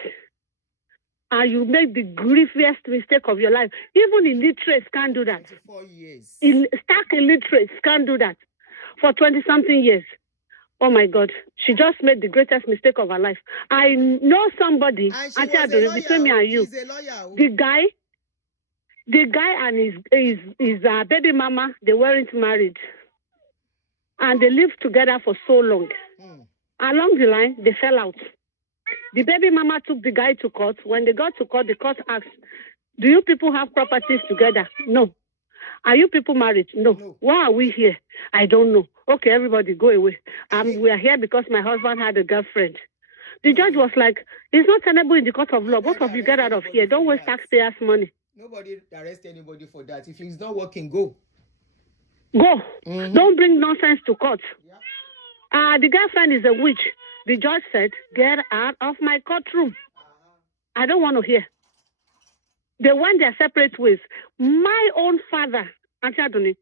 and you made the grieviest mistake of your life. Even illiterates can't do that. 24 years. Stark illiterates can't do that for 20-something years. Oh my God, she just made the greatest mistake of her life. I know somebody, Aunty Aduni, between me and you, the guy and his baby mama, they weren't married. And they lived together for so long. Along the line, they fell out. The baby mama took the guy to court. When they got to court, the court asked, do you people have properties together? No. Are you people married? No. Why are we here? I don't know. Okay, everybody go away. We are here because my husband had a girlfriend. The judge was like, it's not tenable in the court of law. Both of you get out of here. Don't waste taxpayers' money. Nobody arrest anybody for that. If it's not working, go. Go. Don't bring nonsense to court. Yeah. The girlfriend is a witch. The judge said, get out of my courtroom. I don't want to hear. They went their separate ways. My own father, Aunty Aduni,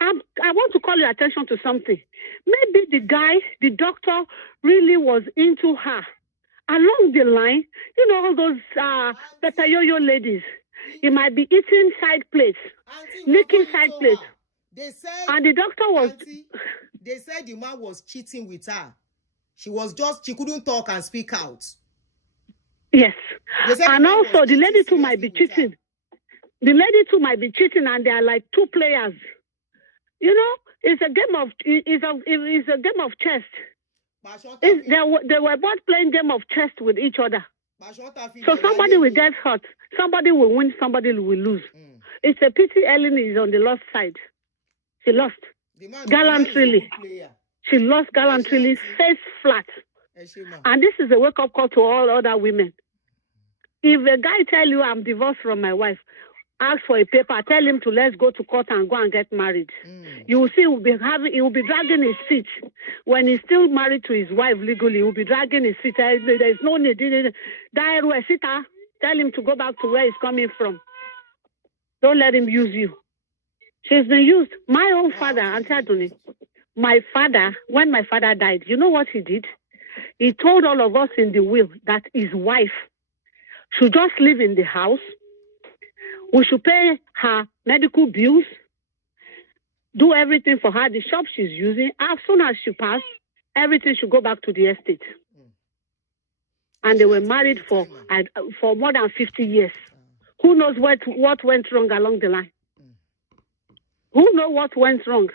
I want to call your attention to something. Maybe the guy, the doctor, really was into her. Along the line, all those Pepper Yo-Yo ladies, he might be eating side plates, licking side plates. They said, and the doctor was... Auntie, they said the man was cheating with her. She couldn't talk and speak out. Yes. And also, the lady too might be cheating. The lady too might be cheating, and they are like two players. It's a game of chess. They were both playing game of chess with each other. So somebody will get hurt, somebody will win, somebody will lose. It's a pity Ellen is on the lost side. She lost gallantly. She lost gallantly, face flat. And this is a wake-up call to all other women. If a guy tell you I'm divorced from my wife, ask for a paper, tell him to let's go to court and go and get married. You will see he will be dragging his feet. When he's still married to his wife legally, he will be dragging his feet. There's no need. Tell him to go back to where he's coming from. Don't let him use you. She's been used. My own father, Aunty Aduni, my father, when my father died, you know what he did? He told all of us in the will that his wife should just live in the house. We should pay her medical bills. do everything for her. The shop she's using, as soon as she passed, everything should go back to the estate. And they were married for more than 50 years. Who knows what went wrong along the line? Who knows what went wrong?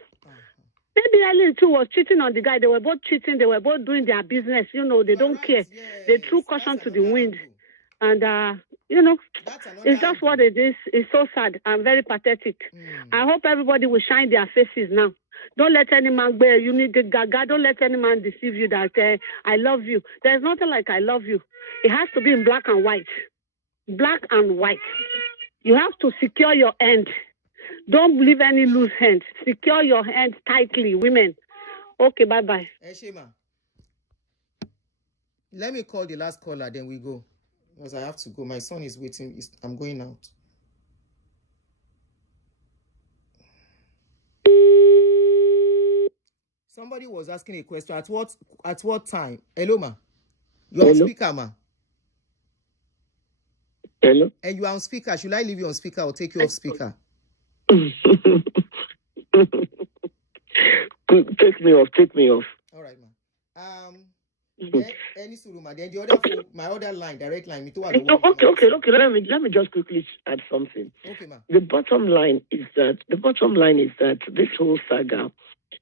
Maybe Helen too was cheating on the guy. They were both cheating. They were both doing their business. You know, they don't care. Yes. They threw caution to the wind. And, you know, it's just what it is. It's so sad and very pathetic. I hope everybody will shine their faces now. Don't let any man bear. You need the gaga. Don't let any man deceive you that I love you. There's nothing like I love you. It has to be in black and white. Black and white. You have to secure your end. Don't leave any loose hands. Secure your hands tightly, women. Okay, bye-bye. Hey, Shema. Let me call the last caller, then we go. Because I have to go. My son is waiting. I'm going out. Somebody was asking a question. At what time? Hello, ma. You're on speaker, ma. Hello? And you are on speaker. Should I leave you on speaker or take you off speaker? Take me off. All right, ma. Any suruma. Then the other phone, my other line, direct line. Okay. Let me just quickly add something. Okay, ma. The bottom line is that this whole saga,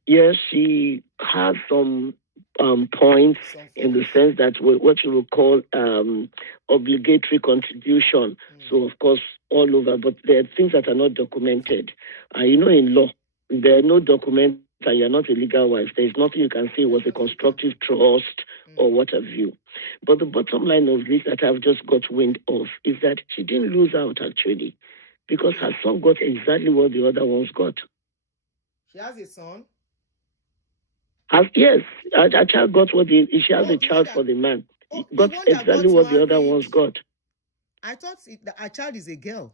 yes, she has some points in the sense that what you would call obligatory contribution. So, of course, all over, but there are things that are not documented. You know, in law, there are no documents and you're not a legal wife. There's nothing you can say was a constructive trust or what have you. But the bottom line of this that I've just got wind of is that she didn't lose out, actually, because her son got exactly what the other ones got. She has a son? Yes, a child got she has a child for the man. Got exactly what the other ones got. I thought a child is a girl.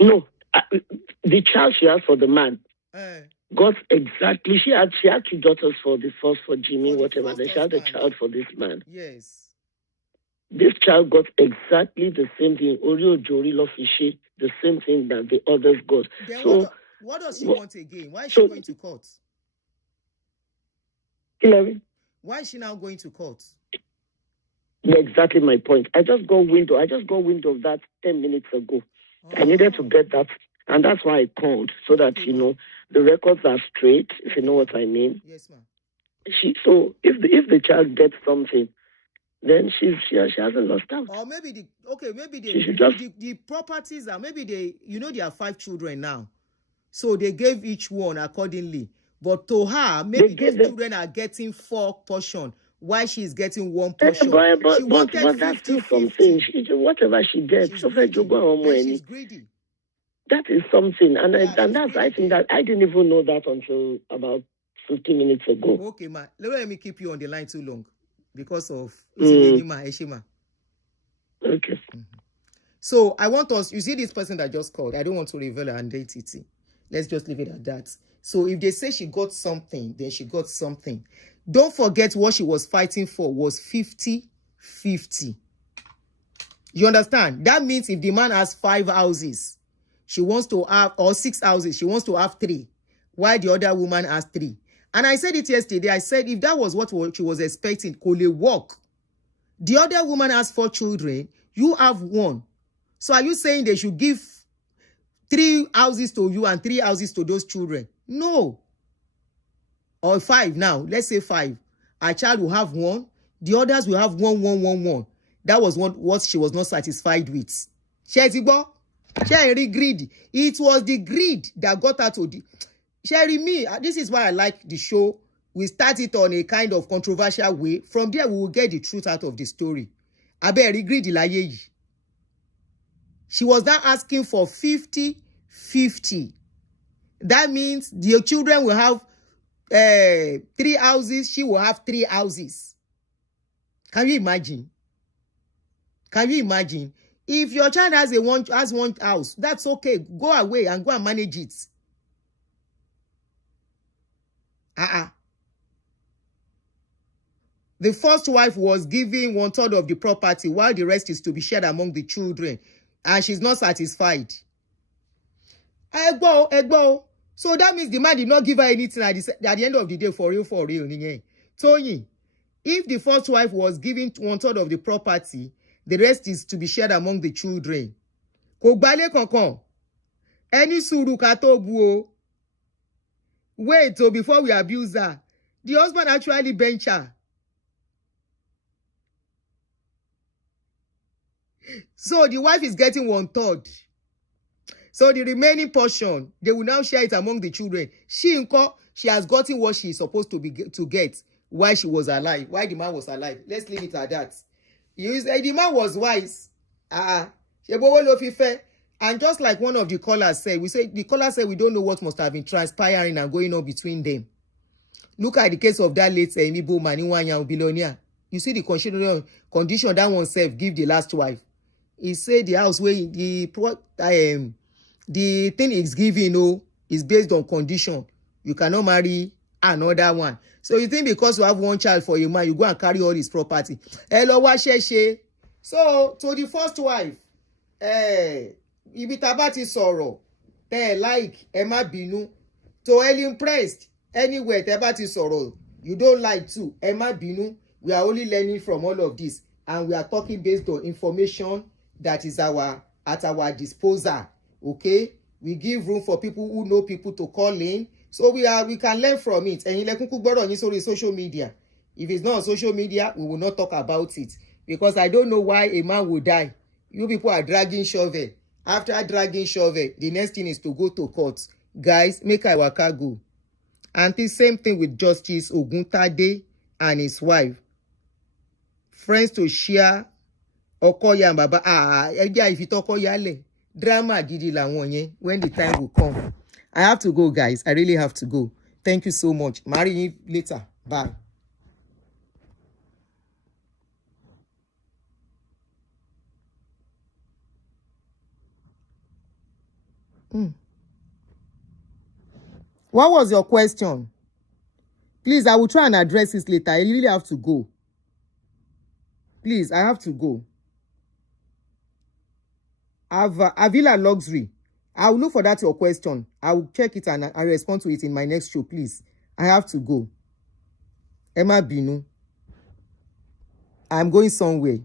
No, the child she has for the man got exactly. She had 2 daughters for Jimmy, whatever. Then she had a child for this man. Yes. This child got exactly the same thing. Oreo Jorilo Fishy, the same thing that the others got. Then so what does she want again? Why is she going to court? Why is she now going to court? Exactly my point. I just got wind of that 10 minutes ago. I needed to get that, and that's why I called, so that, you know, the records are straight, if you know what I mean. Yes, ma'am. So if the child gets something, then she hasn't lost out. Or maybe the properties are, maybe there are 5 children now. So they gave each one accordingly. But to her, maybe those children are getting 4 portions, while she's getting 1 portion. She wanted 50-50. Whatever she gets, she's greedy. That is something. And I think that I didn't even know that until about 15 minutes ago. Okay, ma. Let me keep you on the line too long because of Eshima. Okay. So I want us, you see this person that just called, I don't want to reveal her identity. Let's just leave it at that. So if they say she got something, then she got something. Don't forget what she was fighting for was 50-50. You understand? That means if the man has 5 houses, she wants to have, or 6 houses, she wants to have 3, while the other woman has 3. And I said it yesterday. I said if that was what she was expecting, could it work? The other woman has 4 children. You have 1. So are you saying they should give 3 houses to you and 3 houses to those children? No. Or 5 now. Let's say 5. A child will have 1. The others will have 1. That was what she was not satisfied with. She greedy. It was the greed that got her to the... Sherry, me, this is why I like the show. We start it on a kind of controversial way. From there, we will get the truth out of the story. Abe greedy la ye. She was now asking for 50-50. That means the children will have 3 houses. She will have 3 houses. Can you imagine? Can you imagine? If your child has one house, that's okay. Go away and go and manage it. The first wife was giving 1/3 of the property while the rest is to be shared among the children. And she's not satisfied. Egbo. So that means the man did not give her anything at the end of the day, for real. Tony, if the first wife was given 1/3 of the property, the rest is to be shared among the children. Kò gbálé kankan. Any sùúrù ká tó bú o. Wait till before we abuse her. The husband actually bench her. So the wife is getting 1/3. So the remaining portion, they will now share it among the children. She has gotten what she is supposed to get while she was alive, while the man was alive. Let's leave it at that. The man was wise. And just like one of the callers said, the caller said we don't know what must have been transpiring and going on between them. Look at the case of that late Emibo Maniwanya billionaire. You see the condition that one self give the last wife. He said the house where the thing is given is based on condition. You cannot marry another one. So you think because you have one child for a man, you go and carry all his property. So to the first wife, ibi tabati sọ̀rọ̀, like Emma Binu. To Helen Prest, anywhere tabati sọ̀rọ̀, you don't like to Emma Binu. We are only learning from all of this, and we are talking based on information that is at our disposal. Okay, we give room for people who know people to call in, so we can learn from it. And social media. If it's not on social media, we will not talk about it, because I don't know why a man will die. You people are dragging shovel. After dragging shovel, the next thing is to go to court. Guys, make our waka go. And the same thing with Justice Oguntade and his wife. Friends to share Okoya and Baba. If it Okoya le. Drama gidi làwọn yẹn when the time will come. I have to go, guys. I really have to go. Thank you so much. Marry you later. Bye. What was your question? Please, I will try and address this later. I really have to go. Please, I have to go. Avila Luxury. I will look for that your question. I will check it and I respond to it in my next show, please. I have to go. Emma Binu. I'm going somewhere.